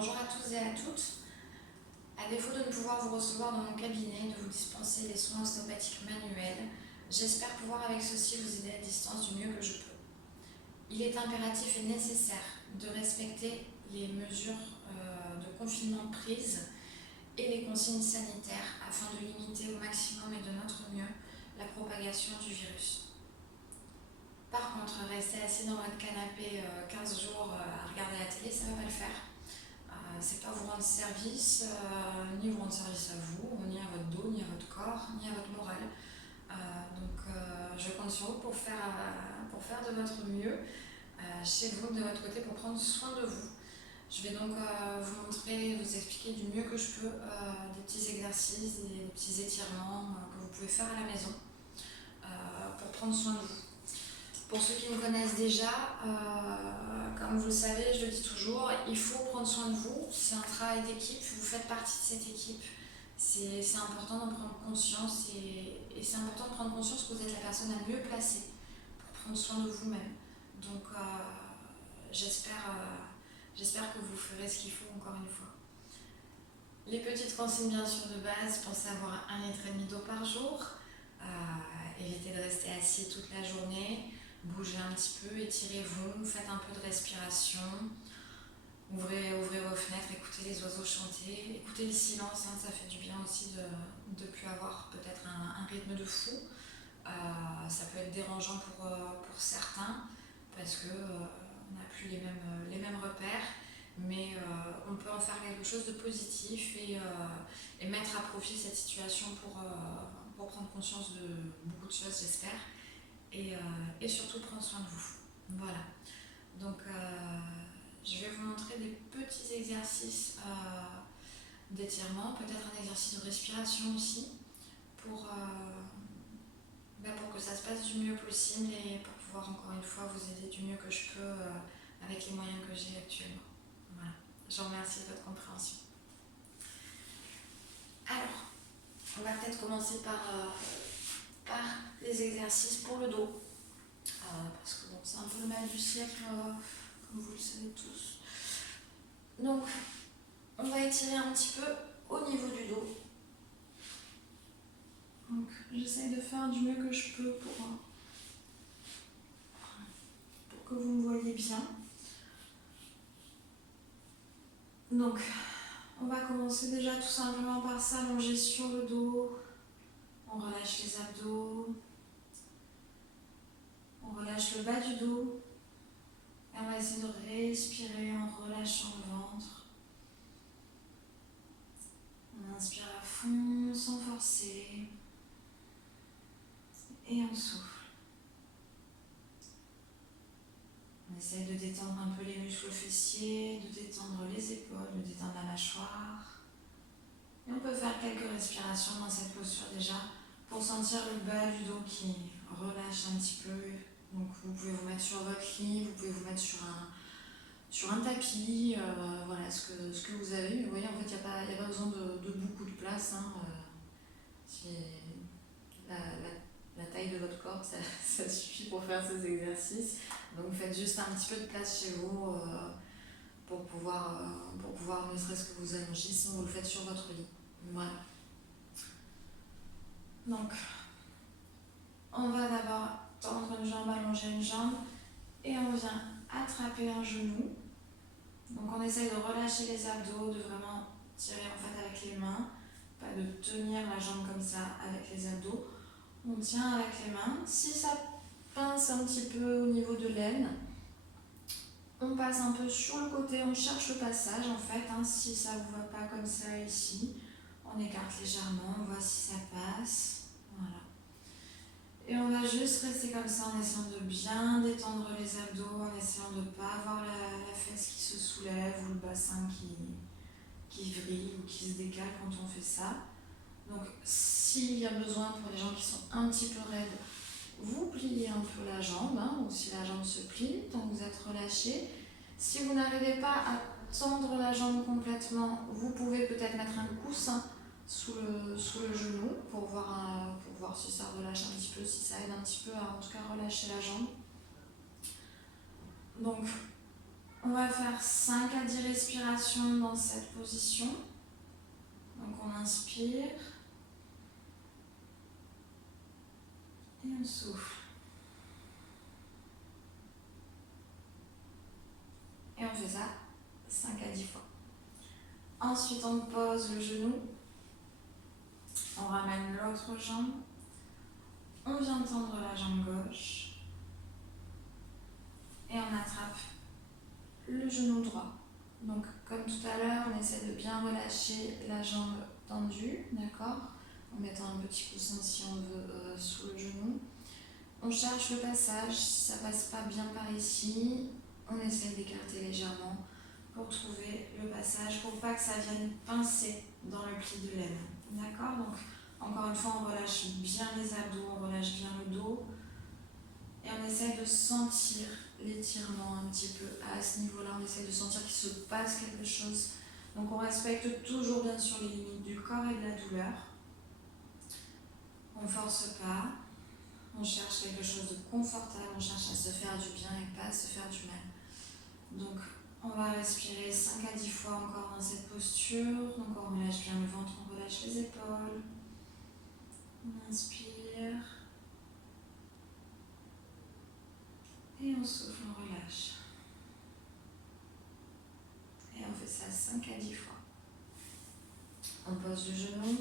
Bonjour à tous et à toutes. À défaut de ne pouvoir vous recevoir dans mon cabinet, de vous dispenser les soins ostéopathiques manuels, j'espère pouvoir avec ceci vous aider à distance du mieux que je peux. Il est impératif et nécessaire de respecter les mesures de confinement prises et les consignes sanitaires afin de limiter au maximum et de notre mieux la propagation du virus. Par contre, rester assis dans votre canapé 15 jours à regarder la télé, ça ne va pas le faire. C'est pas vous rendre service, ni vous rendre service à vous, ni à votre dos, ni à votre corps, ni à votre morale. Je compte sur vous pour faire de votre mieux chez vous, de votre côté, pour prendre soin de vous. Je vais donc vous montrer, vous expliquer du mieux que je peux des petits exercices, des petits étirements que vous pouvez faire à la maison pour prendre soin de vous. Pour ceux qui me connaissent déjà, comme vous le savez, je le dis toujours, il faut prendre soin de vous. C'est un travail d'équipe, vous faites partie de cette équipe. C'est important d'en prendre conscience et c'est important de prendre conscience que vous êtes la personne la mieux placée pour prendre soin de vous-même. Donc j'espère que vous ferez ce qu'il faut encore une fois. Les petites consignes bien sûr de base, pensez à boire 1,5 litre d'eau par jour, évitez de rester assis toute la journée. Bougez un petit peu, étirez-vous, faites un peu de respiration, ouvrez vos fenêtres, écoutez les oiseaux chanter, écoutez le silence, ça fait du bien aussi de ne plus avoir peut-être un rythme de fou. Ça peut être dérangeant pour certains parce qu'on n'a plus les mêmes repères, mais on peut en faire quelque chose de positif et mettre à profit cette situation pour prendre conscience de beaucoup de choses, j'espère. Et surtout prendre soin de vous. Voilà. Donc je vais vous montrer des petits exercices d'étirement, peut-être un exercice de respiration aussi, pour que ça se passe du mieux possible et pour pouvoir encore une fois vous aider du mieux que je peux avec les moyens que j'ai actuellement. Voilà. Je vous remercie de votre compréhension. Alors, on va peut-être commencer par les exercices pour le dos. Parce que c'est un peu le mal du siècle, comme vous le savez tous. Donc, on va étirer un petit peu au niveau du dos. Donc, j'essaye de faire du mieux que je peux pour que vous me voyez bien. Donc, on va commencer déjà tout simplement par s'allonger sur le dos. On relâche les abdos. On relâche le bas du dos. Et on va essayer de respirer en relâchant le ventre. On inspire à fond sans forcer. Et on souffle. On essaie de détendre un peu les muscles fessiers, de détendre les épaules, de détendre la mâchoire. Et on peut faire quelques respirations dans cette posture déjà pour sentir le bas du dos qui relâche un petit peu. Donc vous pouvez vous mettre sur votre lit, vous pouvez vous mettre sur un tapis, voilà ce que vous avez. Vous voyez, en fait, il n'y a pas besoin de beaucoup de place. La taille de votre corps, ça suffit pour faire ces exercices. Donc faites juste un petit peu de place chez vous pour pouvoir ne serait-ce que vous allonger, sinon vous le faites sur votre lit. Voilà. Donc, on va d'abord tendre une jambe, allonger une jambe, et on vient attraper un genou. Donc on essaye de relâcher les abdos, de vraiment tirer en fait avec les mains, pas de tenir la jambe comme ça avec les abdos. On tient avec les mains. Si ça pince un petit peu au niveau de l'aine, on passe un peu sur le côté, on cherche le passage en fait. Si ça ne vous va pas comme ça ici, on écarte légèrement, on voit si ça passe. Voilà. Et on va juste rester comme ça en essayant de bien détendre les abdos, en essayant de ne pas avoir la fesse qui se soulève ou le bassin qui vrille ou qui se décale quand on fait ça. Donc s'il y a besoin pour les gens qui sont un petit peu raides, vous pliez un peu la jambe, ou si la jambe se plie, tant que vous êtes relâché. Si vous n'arrivez pas à tendre la jambe complètement, vous pouvez peut-être mettre un coussin sous le genou pour voir si ça relâche un petit peu, si ça aide un petit peu à en tout cas relâcher la jambe. Donc On va faire 5 à 10 respirations dans cette position. Donc on inspire et on souffle. Et on fait ça 5 à 10 fois. Ensuite on pose le genou. On ramène l'autre jambe. On vient tendre la jambe gauche. Et on attrape le genou droit. Donc comme tout à l'heure, on essaie de bien relâcher la jambe tendue, d'accord, en mettant un petit coussin si on veut sous le genou. On cherche le passage, si ça passe pas bien par ici, on essaie d'écarter légèrement pour trouver le passage, pour pas que ça vienne pincer dans le pli de l'aine, d'accord. Donc encore une fois, on relâche bien les abdos, on relâche bien le dos et on essaie de sentir l'étirement un petit peu à ce niveau-là, on essaie de sentir qu'il se passe quelque chose. Donc on respecte toujours bien sûr les limites du corps et de la douleur. On ne force pas, on cherche quelque chose de confortable, on cherche à se faire du bien et pas à se faire du mal. Donc on va respirer 5 à 10 fois encore dans cette posture. Donc on relâche bien le ventre, on relâche les épaules. On inspire. Et on souffle, on relâche. Et on fait ça 5 à 10 fois. On pose le genou,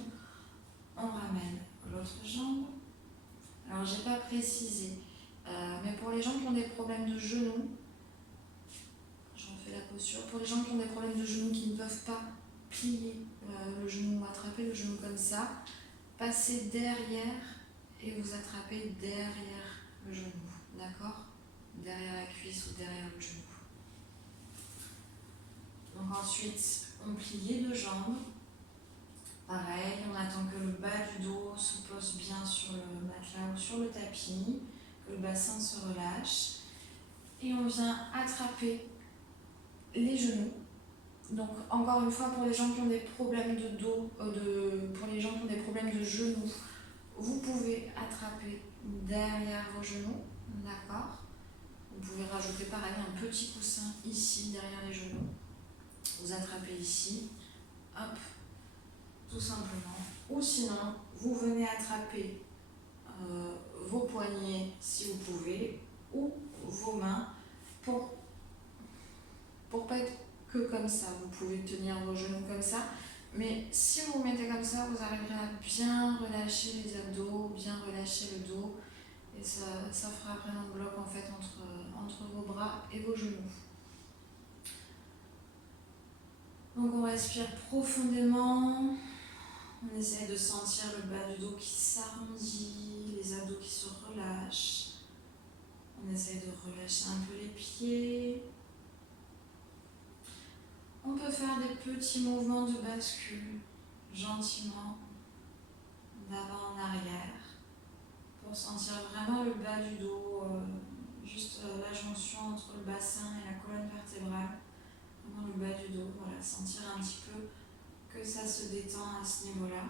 on ramène l'autre jambe. Alors j'ai pas précisé, mais pour les gens qui ont des problèmes de genoux, j'en fais la posture, pour les gens qui ont des problèmes de genoux qui ne peuvent pas plier le genou ou attraper le genou comme ça, passez derrière et vous attrapez derrière le genou, d'accord? Derrière la cuisse ou derrière le genou. Donc ensuite, on plie les deux jambes. Pareil, on attend que le bas du dos se pose bien sur le matelas ou sur le tapis, que le bassin se relâche. Et on vient attraper les genoux. Donc encore une fois, pour les gens qui ont des problèmes de dos, pour les gens qui ont des problèmes de genoux, vous pouvez attraper derrière vos genoux, d'accord? Vous pouvez rajouter pareil un petit coussin ici derrière les genoux. Vous attrapez ici, hop, tout simplement. Ou sinon, vous venez attraper vos poignets si vous pouvez, ou vos mains pour pas être que comme ça. Vous pouvez tenir vos genoux comme ça, mais si vous vous mettez comme ça, vous arriverez à bien relâcher les abdos, bien relâcher le dos, et ça fera vraiment un bloc en fait entre vos bras et vos genoux. Donc on respire profondément, on essaie de sentir le bas du dos qui s'arrondit, les abdos qui se relâchent. On essaie de relâcher un peu les pieds. On peut faire des petits mouvements de bascule, gentiment, d'avant en arrière, pour sentir vraiment le bas du dos, juste la jonction entre le bassin et la colonne vertébrale, vraiment le bas du dos, voilà, sentir un petit peu que ça se détend à ce niveau-là.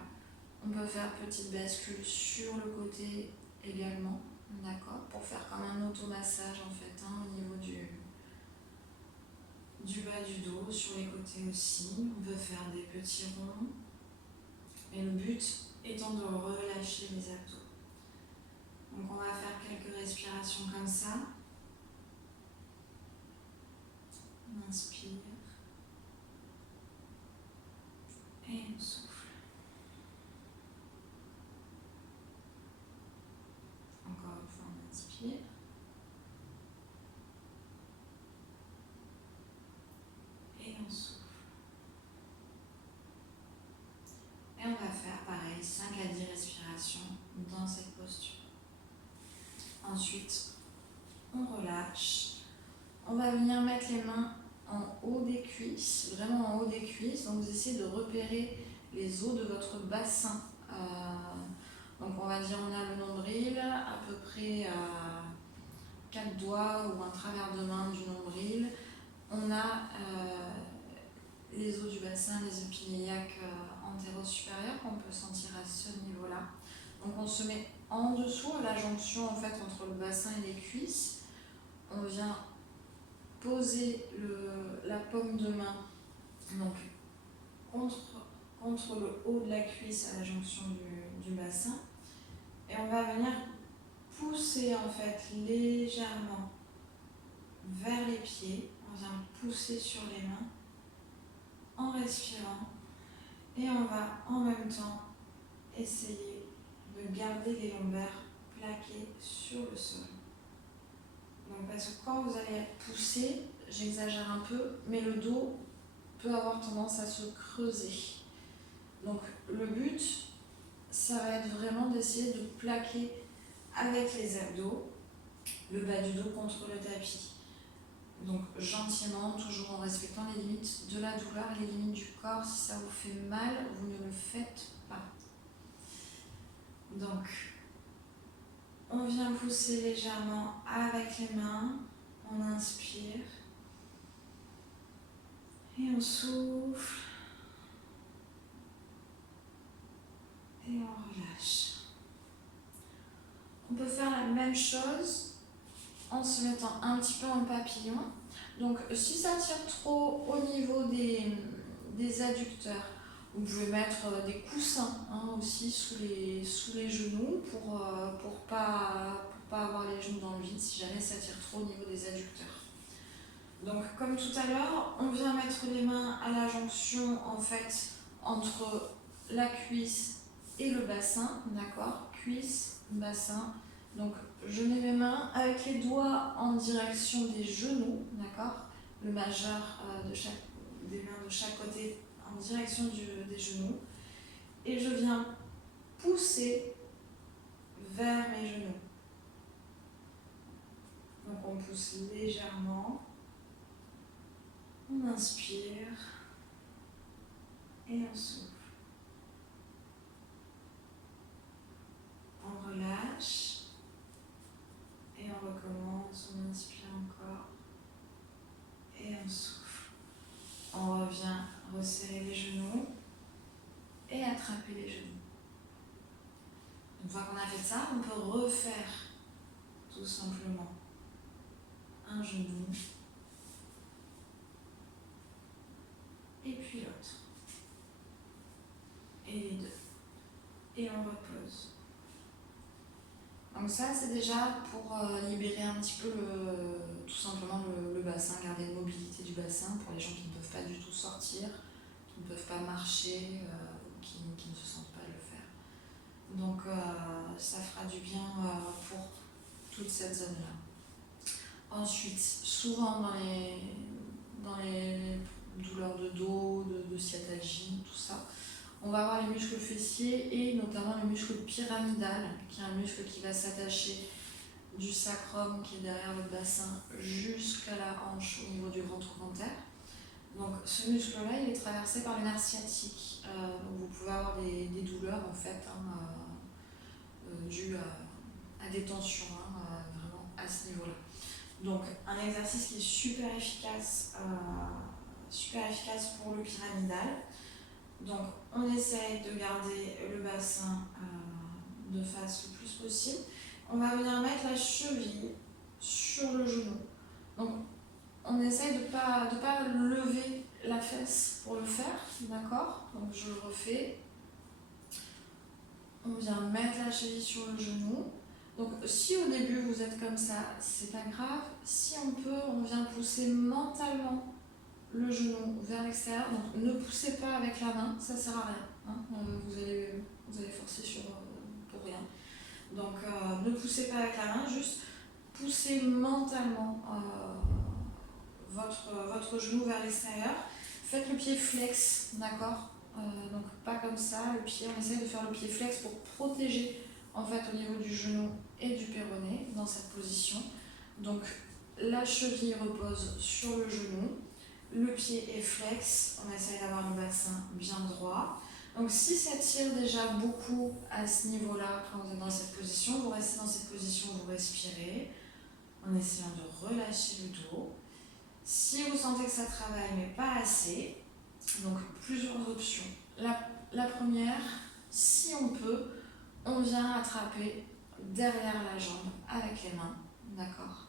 On peut faire petite bascule sur le côté également, d'accord, pour faire comme un automassage en fait, au niveau du bas du dos, sur les côtés aussi. On peut faire des petits ronds. Et le but étant de relâcher les abdos. Donc on va faire quelques respirations comme ça. On inspire. Et on souffle. Encore une fois, on inspire. Et on souffle. Et on va faire pareil, 5 à 10 respirations dans cette posture. Ensuite, on relâche. On va venir mettre les mains en haut des cuisses, vraiment en haut des cuisses. Donc vous essayez de repérer les os de votre bassin. Donc on va dire on a le nombril à peu près à 4 doigts ou un travers de main du nombril. On a les os du bassin, les épiniaques antéro-supérieurs qu'on peut sentir à ce niveau-là. Donc on se met en dessous à la jonction en fait entre le bassin et les cuisses. On vient poser la paume de main donc, contre le haut de la cuisse à la jonction du bassin. Et on va venir pousser en fait légèrement vers les pieds. On vient pousser sur les mains en respirant. Et on va en même temps essayer de garder les lombaires plaqués sur le sol. Donc, parce que quand vous allez être poussé, j'exagère un peu, mais le dos peut avoir tendance à se creuser. Donc le but, ça va être vraiment d'essayer de plaquer avec les abdos le bas du dos contre le tapis. Donc gentiment, toujours en respectant les limites de la douleur, les limites du corps. Si ça vous fait mal, vous ne le faites pas. Donc on vient pousser légèrement avec les mains, on inspire et on souffle et on relâche. On peut faire la même chose en se mettant un petit peu en papillon. Donc si ça tire trop au niveau des adducteurs, vous pouvez mettre des coussins aussi sous les genoux pour pas avoir les genoux dans le vide si jamais ça tire trop au niveau des adducteurs. Donc comme tout à l'heure, on vient mettre les mains à la jonction en fait entre la cuisse et le bassin, d'accord? Cuisse, bassin. Donc je mets mes mains avec les doigts en direction des genoux, d'accord? Le majeur des mains de chaque côté en direction des genoux. Et je viens pousser vers mes genoux. Donc on pousse légèrement. On inspire et on souffle. On relâche et on recommence. On inspire encore et on souffle. On revient resserrer les genoux et attraper les genoux. Une fois qu'on a fait ça, on peut refaire tout simplement un genou et puis l'autre. Et les deux. Et on repose. Donc ça, c'est déjà pour libérer un petit peu tout simplement le bassin, garder une mobilité du bassin pour les gens qui ne peuvent pas du tout sortir, qui ne peuvent pas marcher, qui ne se sentent pas le faire. Donc ça fera du bien pour toute cette zone-là. Ensuite, souvent dans les douleurs de dos, de sciatalgie, tout ça, on va avoir les muscles fessiers et notamment le muscle pyramidal, qui est un muscle qui va s'attacher du sacrum qui est derrière le bassin jusqu'à la hanche au niveau du grand trochanter. Donc ce muscle-là, il est traversé par les nerfs sciatiques. Donc vous pouvez avoir des douleurs en fait dues à des tensions, vraiment à ce niveau-là. Donc un exercice qui est super efficace pour le pyramidal. Donc on essaye de garder le bassin de face le plus possible. On va venir mettre la cheville sur le genou. Donc on essaye de pas lever la fesse pour le faire, d'accord? Donc je le refais. On vient mettre la cheville sur le genou. Donc si au début vous êtes comme ça, c'est pas grave. Si on peut, on vient pousser mentalement le genou vers l'extérieur. Donc ne poussez pas avec la main, ça sert à rien. Vous allez forcer pour rien. Donc ne poussez pas avec la main, juste poussez mentalement votre genou vers l'extérieur. Faites le pied flex, d'accord? Donc pas comme ça, le pied, on essaie de faire le pied flex pour protéger en fait au niveau du genou et du péroné dans cette position. Donc la cheville repose sur le genou, le pied est flex, on essaie d'avoir le bassin bien droit. Donc si ça tire déjà beaucoup à ce niveau-là, quand vous êtes dans cette position, vous restez dans cette position, vous respirez en essayant de relâcher le dos. Si vous sentez que ça travaille mais pas assez, donc plusieurs options. La première, si on peut, on vient attraper derrière la jambe avec les mains, d'accord?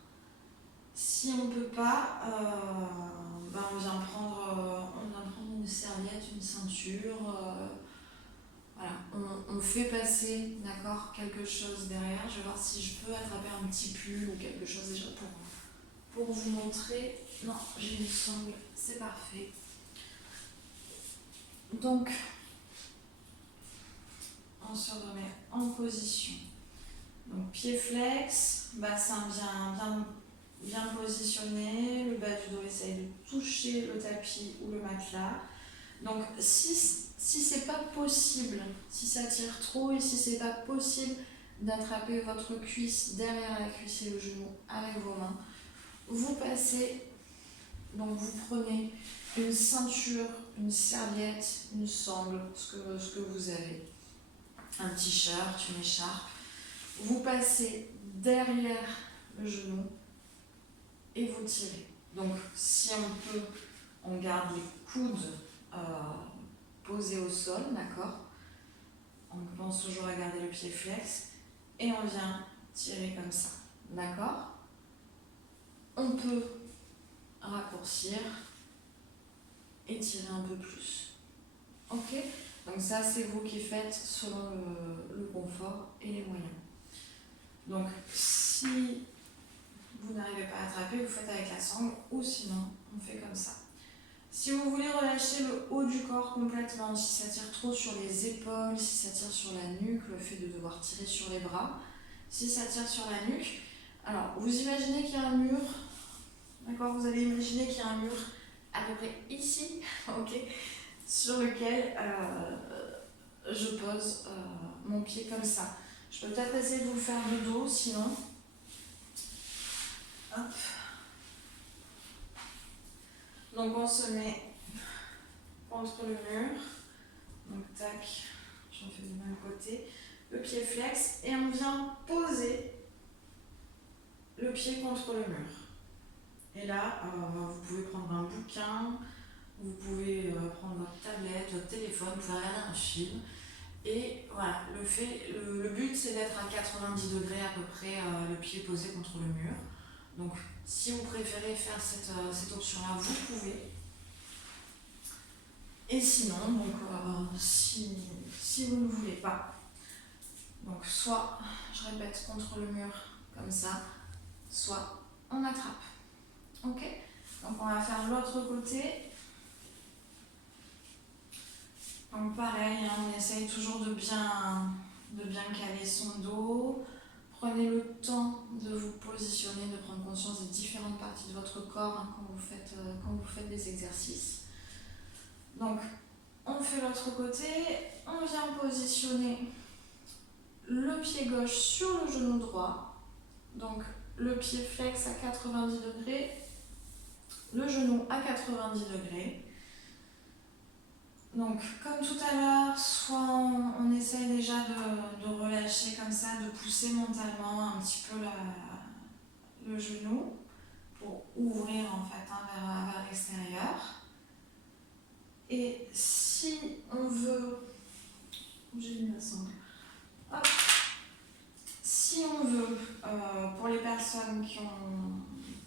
Si on ne peut pas, on vient prendre une serviette, une ceinture. Voilà, on fait passer, d'accord, quelque chose derrière. Je vais voir si je peux attraper un petit pull ou quelque chose déjà pour vous montrer. Non, j'ai une sangle, c'est parfait. Donc, on se remet en position. Donc, pied flex, bassin bien positionné, le bas du dos essaye de toucher le tapis ou le matelas. Donc, si c'est pas possible, si ça tire trop et si c'est pas possible d'attraper votre cuisse derrière la cuisse et le genou avec vos mains, vous passez, donc vous prenez une ceinture, une serviette, une sangle, ce que vous avez, un t-shirt, une écharpe, vous passez derrière le genou et vous tirez. Donc si on peut, on garde les coudes posés au sol, d'accord? On pense toujours à garder le pied flex et on vient tirer comme ça, d'accord? On peut raccourcir et tirer un peu plus. Ok? Donc ça, c'est vous qui faites selon le confort et les moyens. Donc si vous n'arrivez pas à attraper, vous faites avec la sangle ou sinon on fait comme ça. Si vous voulez relâcher le haut du corps complètement, si ça tire trop sur les épaules, si ça tire sur la nuque, le fait de devoir tirer sur les bras, si ça tire sur la nuque, alors vous imaginez qu'il y a un mur, d'accord, vous allez imaginer qu'il y a un mur à peu près ici, ok, sur lequel je pose mon pied comme ça. Je peux peut-être essayer de vous le faire de dos, sinon. Hop. Donc on se met contre le mur. Donc tac, j'en fais du même côté. Le pied flex et on vient poser le pied contre le mur. Et là, vous pouvez prendre un bouquin, vous pouvez prendre votre tablette, votre téléphone, vous pouvez regarder un film. Et voilà, le but c'est d'être à 90 degrés à peu près, le pied posé contre le mur. Donc si vous préférez faire cette option-là, vous pouvez. Et sinon, donc, si vous ne voulez pas, donc soit, je répète, contre le mur comme ça, soit on attrape. Ok? Donc on va faire l'autre côté. Donc pareil, on essaye toujours de bien caler son dos. Prenez le temps de vous positionner, de prendre conscience des différentes parties de votre corps quand vous faites des exercices. Donc on fait l'autre côté, on vient positionner le pied gauche sur le genou droit. Donc le pied flex à 90 degrés, le genou à 90 degrés. Donc, comme tout à l'heure, soit on essaye déjà de relâcher comme ça, de pousser mentalement un petit peu le genou pour ouvrir en fait vers l'extérieur. Et si on veut, j'ai mis la sangle. Hop. Si on veut, pour les personnes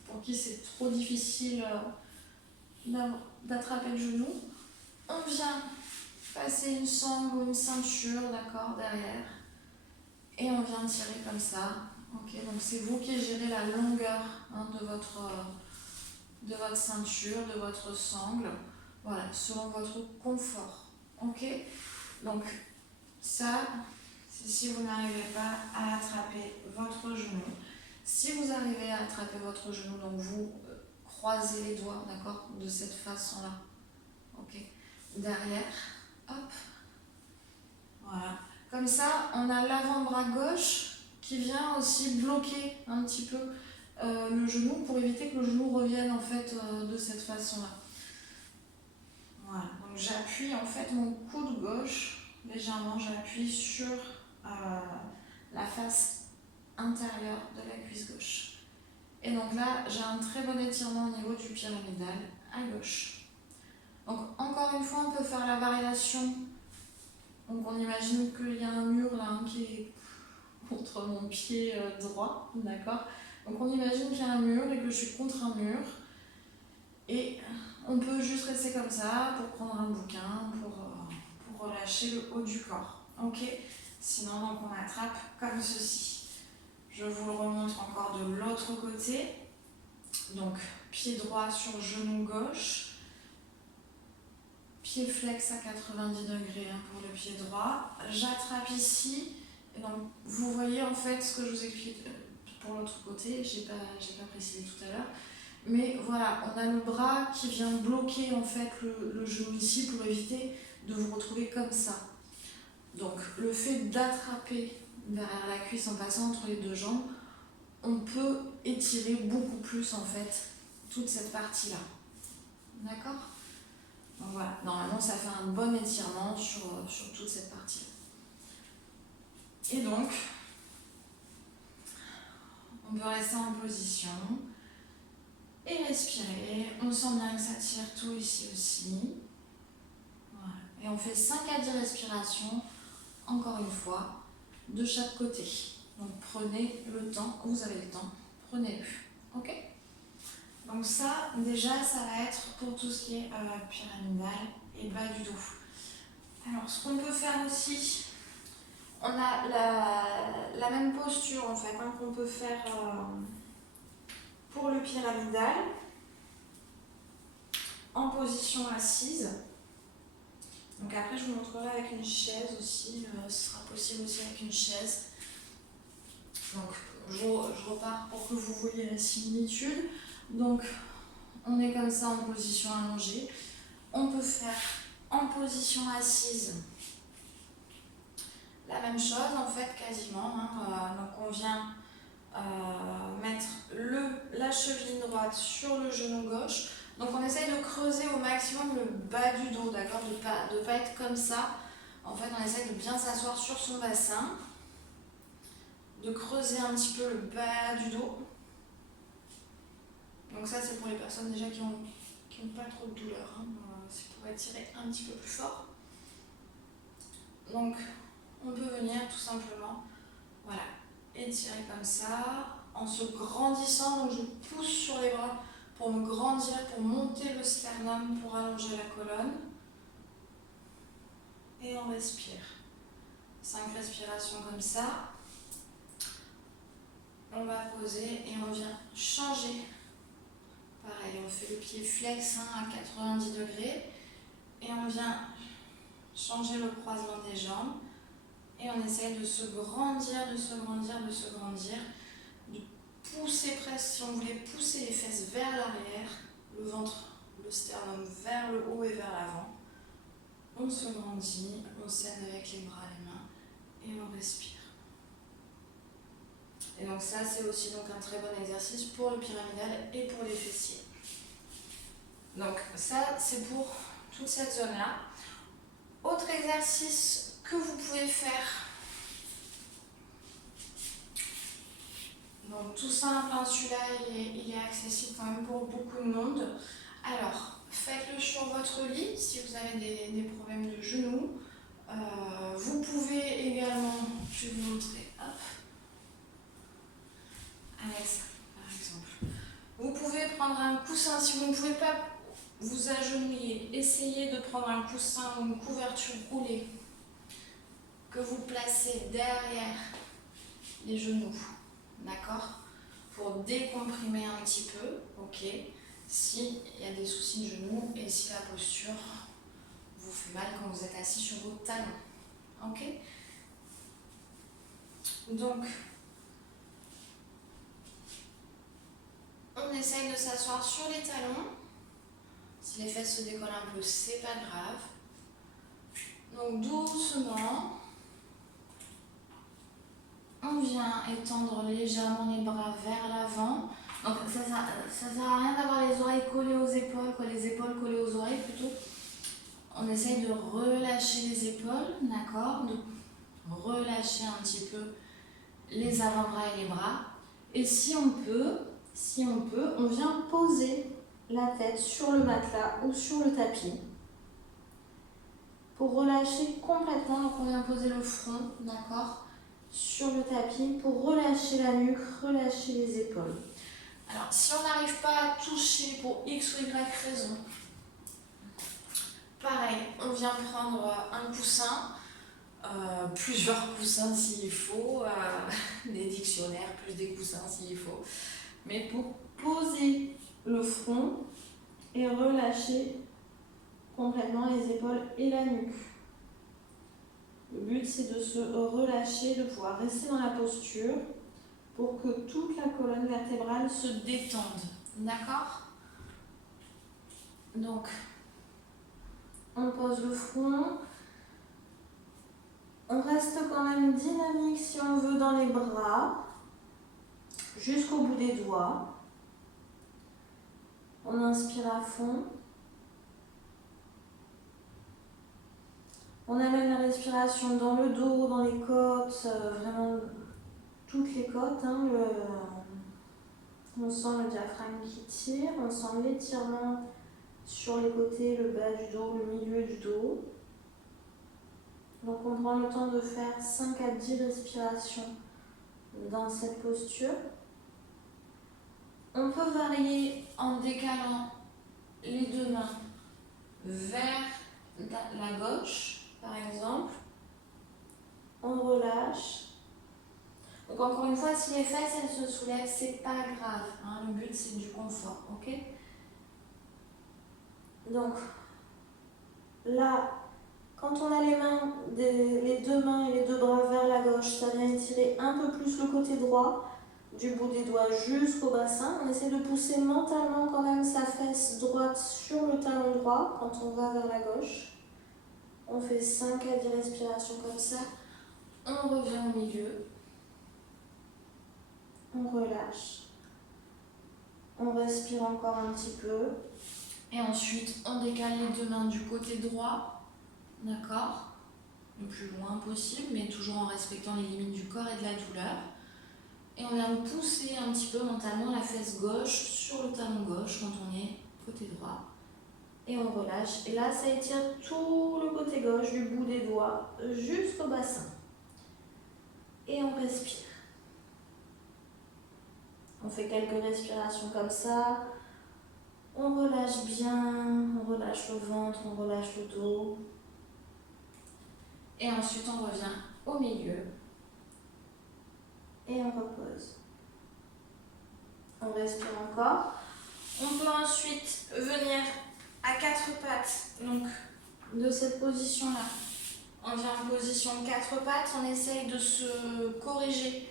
pour qui c'est trop difficile d'attraper le genou, on vient passer une sangle ou une ceinture, d'accord, derrière. Et on vient tirer comme ça. Ok, donc c'est vous qui gérez la longueur de votre ceinture, de votre sangle. Voilà, selon votre confort. Ok, donc ça, c'est si vous n'arrivez pas à attraper votre genou. Si vous arrivez à attraper votre genou, donc vous croisez les doigts, d'accord, de cette façon-là. Ok. Derrière, hop, voilà. Comme ça, on a l'avant-bras gauche qui vient aussi bloquer un petit peu le genou pour éviter que le genou revienne en fait de cette façon-là. Voilà. Donc j'appuie en fait mon coude gauche légèrement, j'appuie sur la face intérieure de la cuisse gauche. Et donc là, j'ai un très bon étirement au niveau du pyramidal à gauche. Donc encore une fois, on peut faire la variation. Donc on imagine qu'il y a un mur là qui est contre mon pied droit, d'accord? Donc on imagine qu'il y a un mur et que je suis contre un mur. Et on peut juste rester comme ça pour prendre un bouquin, pour relâcher le haut du corps. Ok? Sinon, donc on attrape comme ceci. Je vous le remontre encore de l'autre côté. Donc, pied droit sur genou gauche. Pied flex à 90 degrés pour le pied droit. J'attrape ici. Et donc, vous voyez en fait ce que je vous explique pour l'autre côté. J'ai pas précisé tout à l'heure. Mais voilà, on a le bras qui vient bloquer en fait le genou ici pour éviter de vous retrouver comme ça. Donc le fait d'attraper derrière la cuisse en passant entre les deux jambes, on peut étirer beaucoup plus en fait toute cette partie-là. D'accord? Donc voilà, normalement ça fait un bon étirement sur toute cette partie-là. Et donc, on peut rester en position. Et respirer, on sent bien que ça tire tout ici aussi. Voilà. Et on fait 5 à 10 respirations, encore une fois, de chaque côté. Donc prenez le temps, vous avez le temps, prenez-le. Ok? Donc ça, déjà, ça va être pour tout ce qui est pyramidal et bas du dos. Alors ce qu'on peut faire aussi, on a la même posture en fait, qu'on peut faire pour le pyramidal, en position assise. Donc après je vous montrerai avec une chaise aussi, ce sera possible aussi avec une chaise. Donc je repars pour que vous voyez la similitude. Donc on est comme ça en position allongée. On peut faire en position assise la même chose en fait quasiment. Donc on vient mettre la cheville droite sur le genou gauche. Donc on essaye de creuser au maximum le bas du dos, d'accord, de pas être comme ça. En fait on essaye de bien s'asseoir sur son bassin, de creuser un petit peu le bas du dos. Donc ça c'est pour les personnes déjà qui ont pas trop de douleur, c'est pour étirer un petit peu plus fort. Donc on peut venir tout simplement, voilà, étirer comme ça, en se grandissant. Donc je pousse sur les bras pour me grandir, pour monter le sternum, pour allonger la colonne. Et on respire. 5 respirations comme ça. On va poser et on vient changer. Pareil, on fait le pied flex à 90 degrés. Et on vient changer le croisement des jambes. Et on essaye de se grandir, de se grandir, de se grandir. De pousser presque, si on voulait pousser les fesses vers l'arrière, le ventre, le sternum vers le haut et vers l'avant. On se grandit, on s'aide avec les bras, les mains et on respire. Et donc ça c'est aussi donc un très bon exercice pour le pyramidal et pour les fessiers. Donc ça c'est pour toute cette zone-là. Autre exercice que vous pouvez faire. Donc tout simple, celui-là il est accessible quand même pour beaucoup de monde. Alors, faites-le sur votre lit si vous avez des problèmes de genoux. Vous pouvez également, je vais vous montrer, hop, avec ça par exemple. Vous pouvez prendre un coussin, si vous ne pouvez pas vous agenouiller, essayez de prendre un coussin ou une couverture roulée que vous placez derrière les genoux, d'accord, pour décomprimer un petit peu, ok, s'il y a des soucis de genoux et si la posture vous fait mal quand vous êtes assis sur vos talons, ok. Donc on essaye de s'asseoir sur les talons. Si les fesses se décollent un peu, c'est pas grave. Donc doucement, on vient étendre légèrement les bras vers l'avant. Donc ça sert à rien d'avoir les oreilles collées aux épaules, les épaules collées aux oreilles plutôt. On essaye de relâcher les épaules, d'accord, de relâcher un petit peu les avant-bras et les bras. Et si on peut, on vient poser la tête sur le matelas ou sur le tapis pour relâcher complètement. Donc on vient poser le front, d'accord, sur le tapis pour relâcher la nuque, relâcher les épaules. Alors, si on n'arrive pas à toucher pour X ou Y raison, pareil, on vient prendre un coussin, plusieurs coussins s'il faut, des dictionnaires plus des coussins s'il faut, mais pour poser le front et relâcher complètement les épaules et la nuque. Le but, c'est de se relâcher, de pouvoir rester dans la posture pour que toute la colonne vertébrale se détende. D'accord? Donc, on pose le front. On reste quand même dynamique si on veut dans les bras, jusqu'au bout des doigts. On inspire à fond. On amène la respiration dans le dos, dans les côtes, vraiment toutes les côtes. On sent le diaphragme qui tire, on sent l'étirement sur les côtés, le bas du dos, le milieu du dos. Donc on prend le temps de faire 5 à 10 respirations dans cette posture. On peut varier en décalant les deux mains vers la gauche, par exemple. On relâche. Donc encore une fois, si les fesses elles se soulèvent, c'est pas grave. Le but c'est du confort, ok? Donc là, quand on a les deux mains et les deux bras vers la gauche, ça vient étirer un peu plus le côté droit, du bout des doigts jusqu'au bassin. On essaie de pousser mentalement quand même sa fesse droite sur le talon droit quand on va vers la gauche. On fait 5 à 10 respirations comme ça. On revient au milieu. On relâche. On respire encore un petit peu. Et ensuite, on décale les deux mains du côté droit. D'accord? Le plus loin possible, mais toujours en respectant les limites du corps et de la douleur. Et on vient pousser un petit peu mentalement la fesse gauche sur le talon gauche quand on est côté droit. Et on relâche. Et là, ça étire tout le côté gauche du bout des doigts jusqu'au bassin. Et on respire. On fait quelques respirations comme ça. On relâche bien, on relâche le ventre, on relâche le dos. Et ensuite, on revient au milieu. Et on repose. On respire encore. On peut ensuite venir à 4 pattes, donc de cette position-là. On vient en position 4 pattes, on essaye de se corriger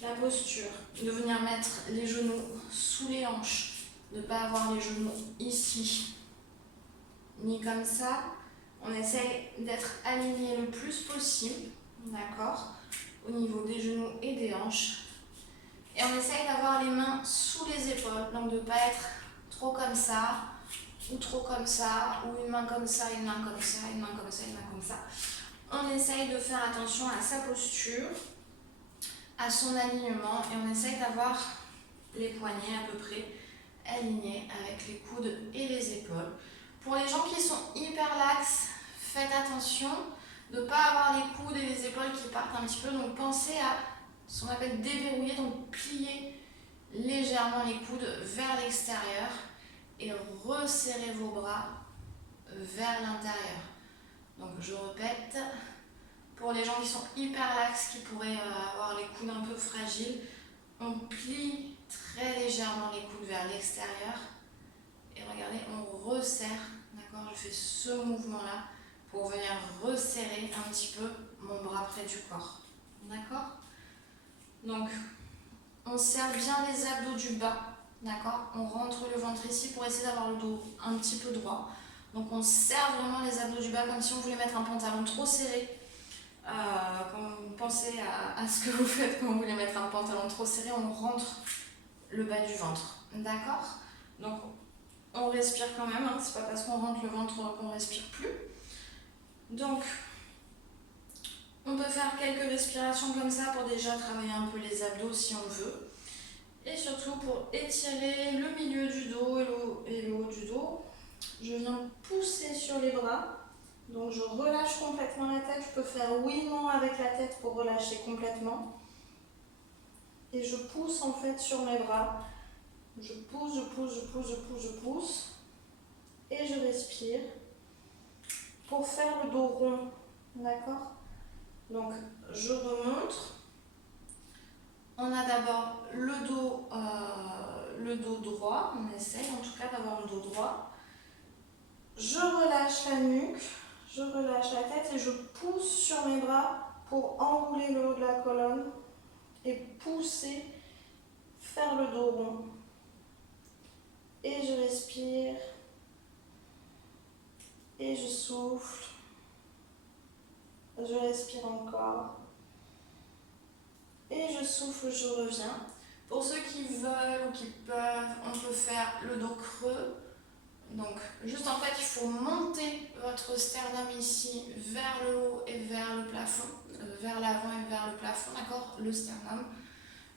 la posture, de venir mettre les genoux sous les hanches, de ne pas avoir les genoux ici, ni comme ça. On essaye d'être aligné le plus possible, d'accord, au niveau des genoux et des hanches. Et on essaye d'avoir les mains sous les épaules, donc de ne pas être trop comme ça, ou trop comme ça, ou une main comme ça, une main comme ça, une main comme ça, une main comme ça. On essaye de faire attention à sa posture, à son alignement, et on essaye d'avoir les poignets à peu près alignés avec les coudes et les épaules. Pour les gens qui sont hyper laxes, faites attention de ne pas avoir les coudes et les épaules qui partent un petit peu, donc pensez à ce qu'on appelle déverrouiller, donc plier légèrement les coudes vers l'extérieur et resserrer vos bras vers l'intérieur. Donc je répète, pour les gens qui sont hyper laxes, qui pourraient avoir les coudes un peu fragiles, on plie très légèrement les coudes vers l'extérieur et regardez, on resserre, d'accord? Je fais ce mouvement-là pour venir resserrer un petit peu mon bras près du corps, d'accord? Donc, on serre bien les abdos du bas, d'accord? On rentre le ventre ici pour essayer d'avoir le dos un petit peu droit. Donc, on serre vraiment les abdos du bas comme si on voulait mettre un pantalon trop serré. Quand pensez à ce que vous faites quand vous voulez mettre un pantalon trop serré, on rentre le bas du ventre, d'accord? Donc, on respire quand même, c'est pas parce qu'on rentre le ventre qu'on respire plus. Donc, on peut faire quelques respirations comme ça pour déjà travailler un peu les abdos si on veut. Et surtout pour étirer le milieu du dos et le haut du dos. Je viens pousser sur les bras, Donc je relâche complètement la tête, je peux faire oui, non avec la tête pour relâcher complètement. Et je pousse en fait sur mes bras. Je pousse, je pousse, je pousse, je pousse, je pousse. Et je respire pour faire le dos rond. D'accord? Donc je remonte. On a d'abord le dos droit. On essaye en tout cas d'avoir le dos droit. Je relâche la nuque. Je relâche la tête et je pousse sur mes bras pour enrouler le haut de la colonne et pousser, faire le dos rond. Et je respire et je souffle. Je respire encore et je souffle, je reviens. Pour ceux qui veulent ou qui peuvent, on peut faire le dos creux. Donc, juste en fait, il faut monter votre sternum ici vers le haut et vers le plafond, vers l'avant et vers le plafond, d'accord? Le sternum.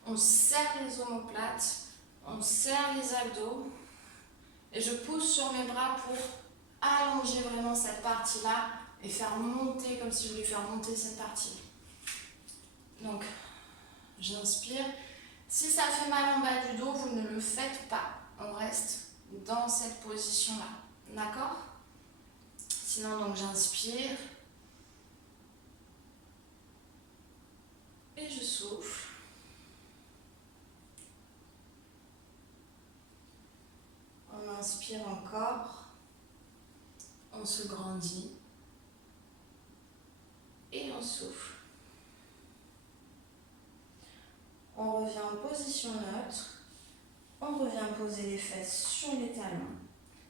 On serre les omoplates, on serre les abdos et je pousse sur mes bras pour allonger vraiment cette partie-là et faire monter, comme si je voulais faire monter cette partie. Donc, j'inspire. Si ça fait mal en bas du dos, vous ne le faites pas. On reste dans cette position-là. D'accord? Sinon, donc j'inspire. Et je souffle. On inspire encore. On se grandit. Et on souffle. On revient en position neutre. On revient poser les fesses sur les talons.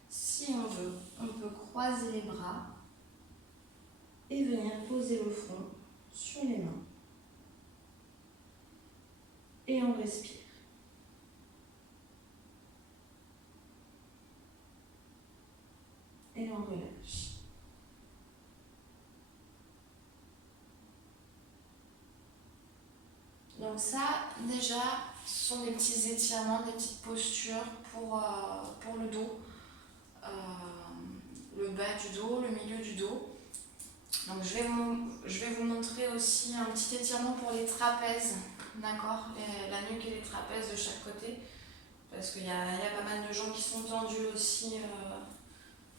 Si on veut, on peut croiser les bras et venir poser le front sur les mains. Et on respire. Et on relâche. Donc ça, déjà, ce sont des petits étirements, des petites postures pour le dos. Le bas du dos, le milieu du dos. Donc je vais vous montrer aussi un petit étirement pour les trapèzes, d'accord, la nuque et les trapèzes de chaque côté, parce qu'il y a pas mal de gens qui sont tendus aussi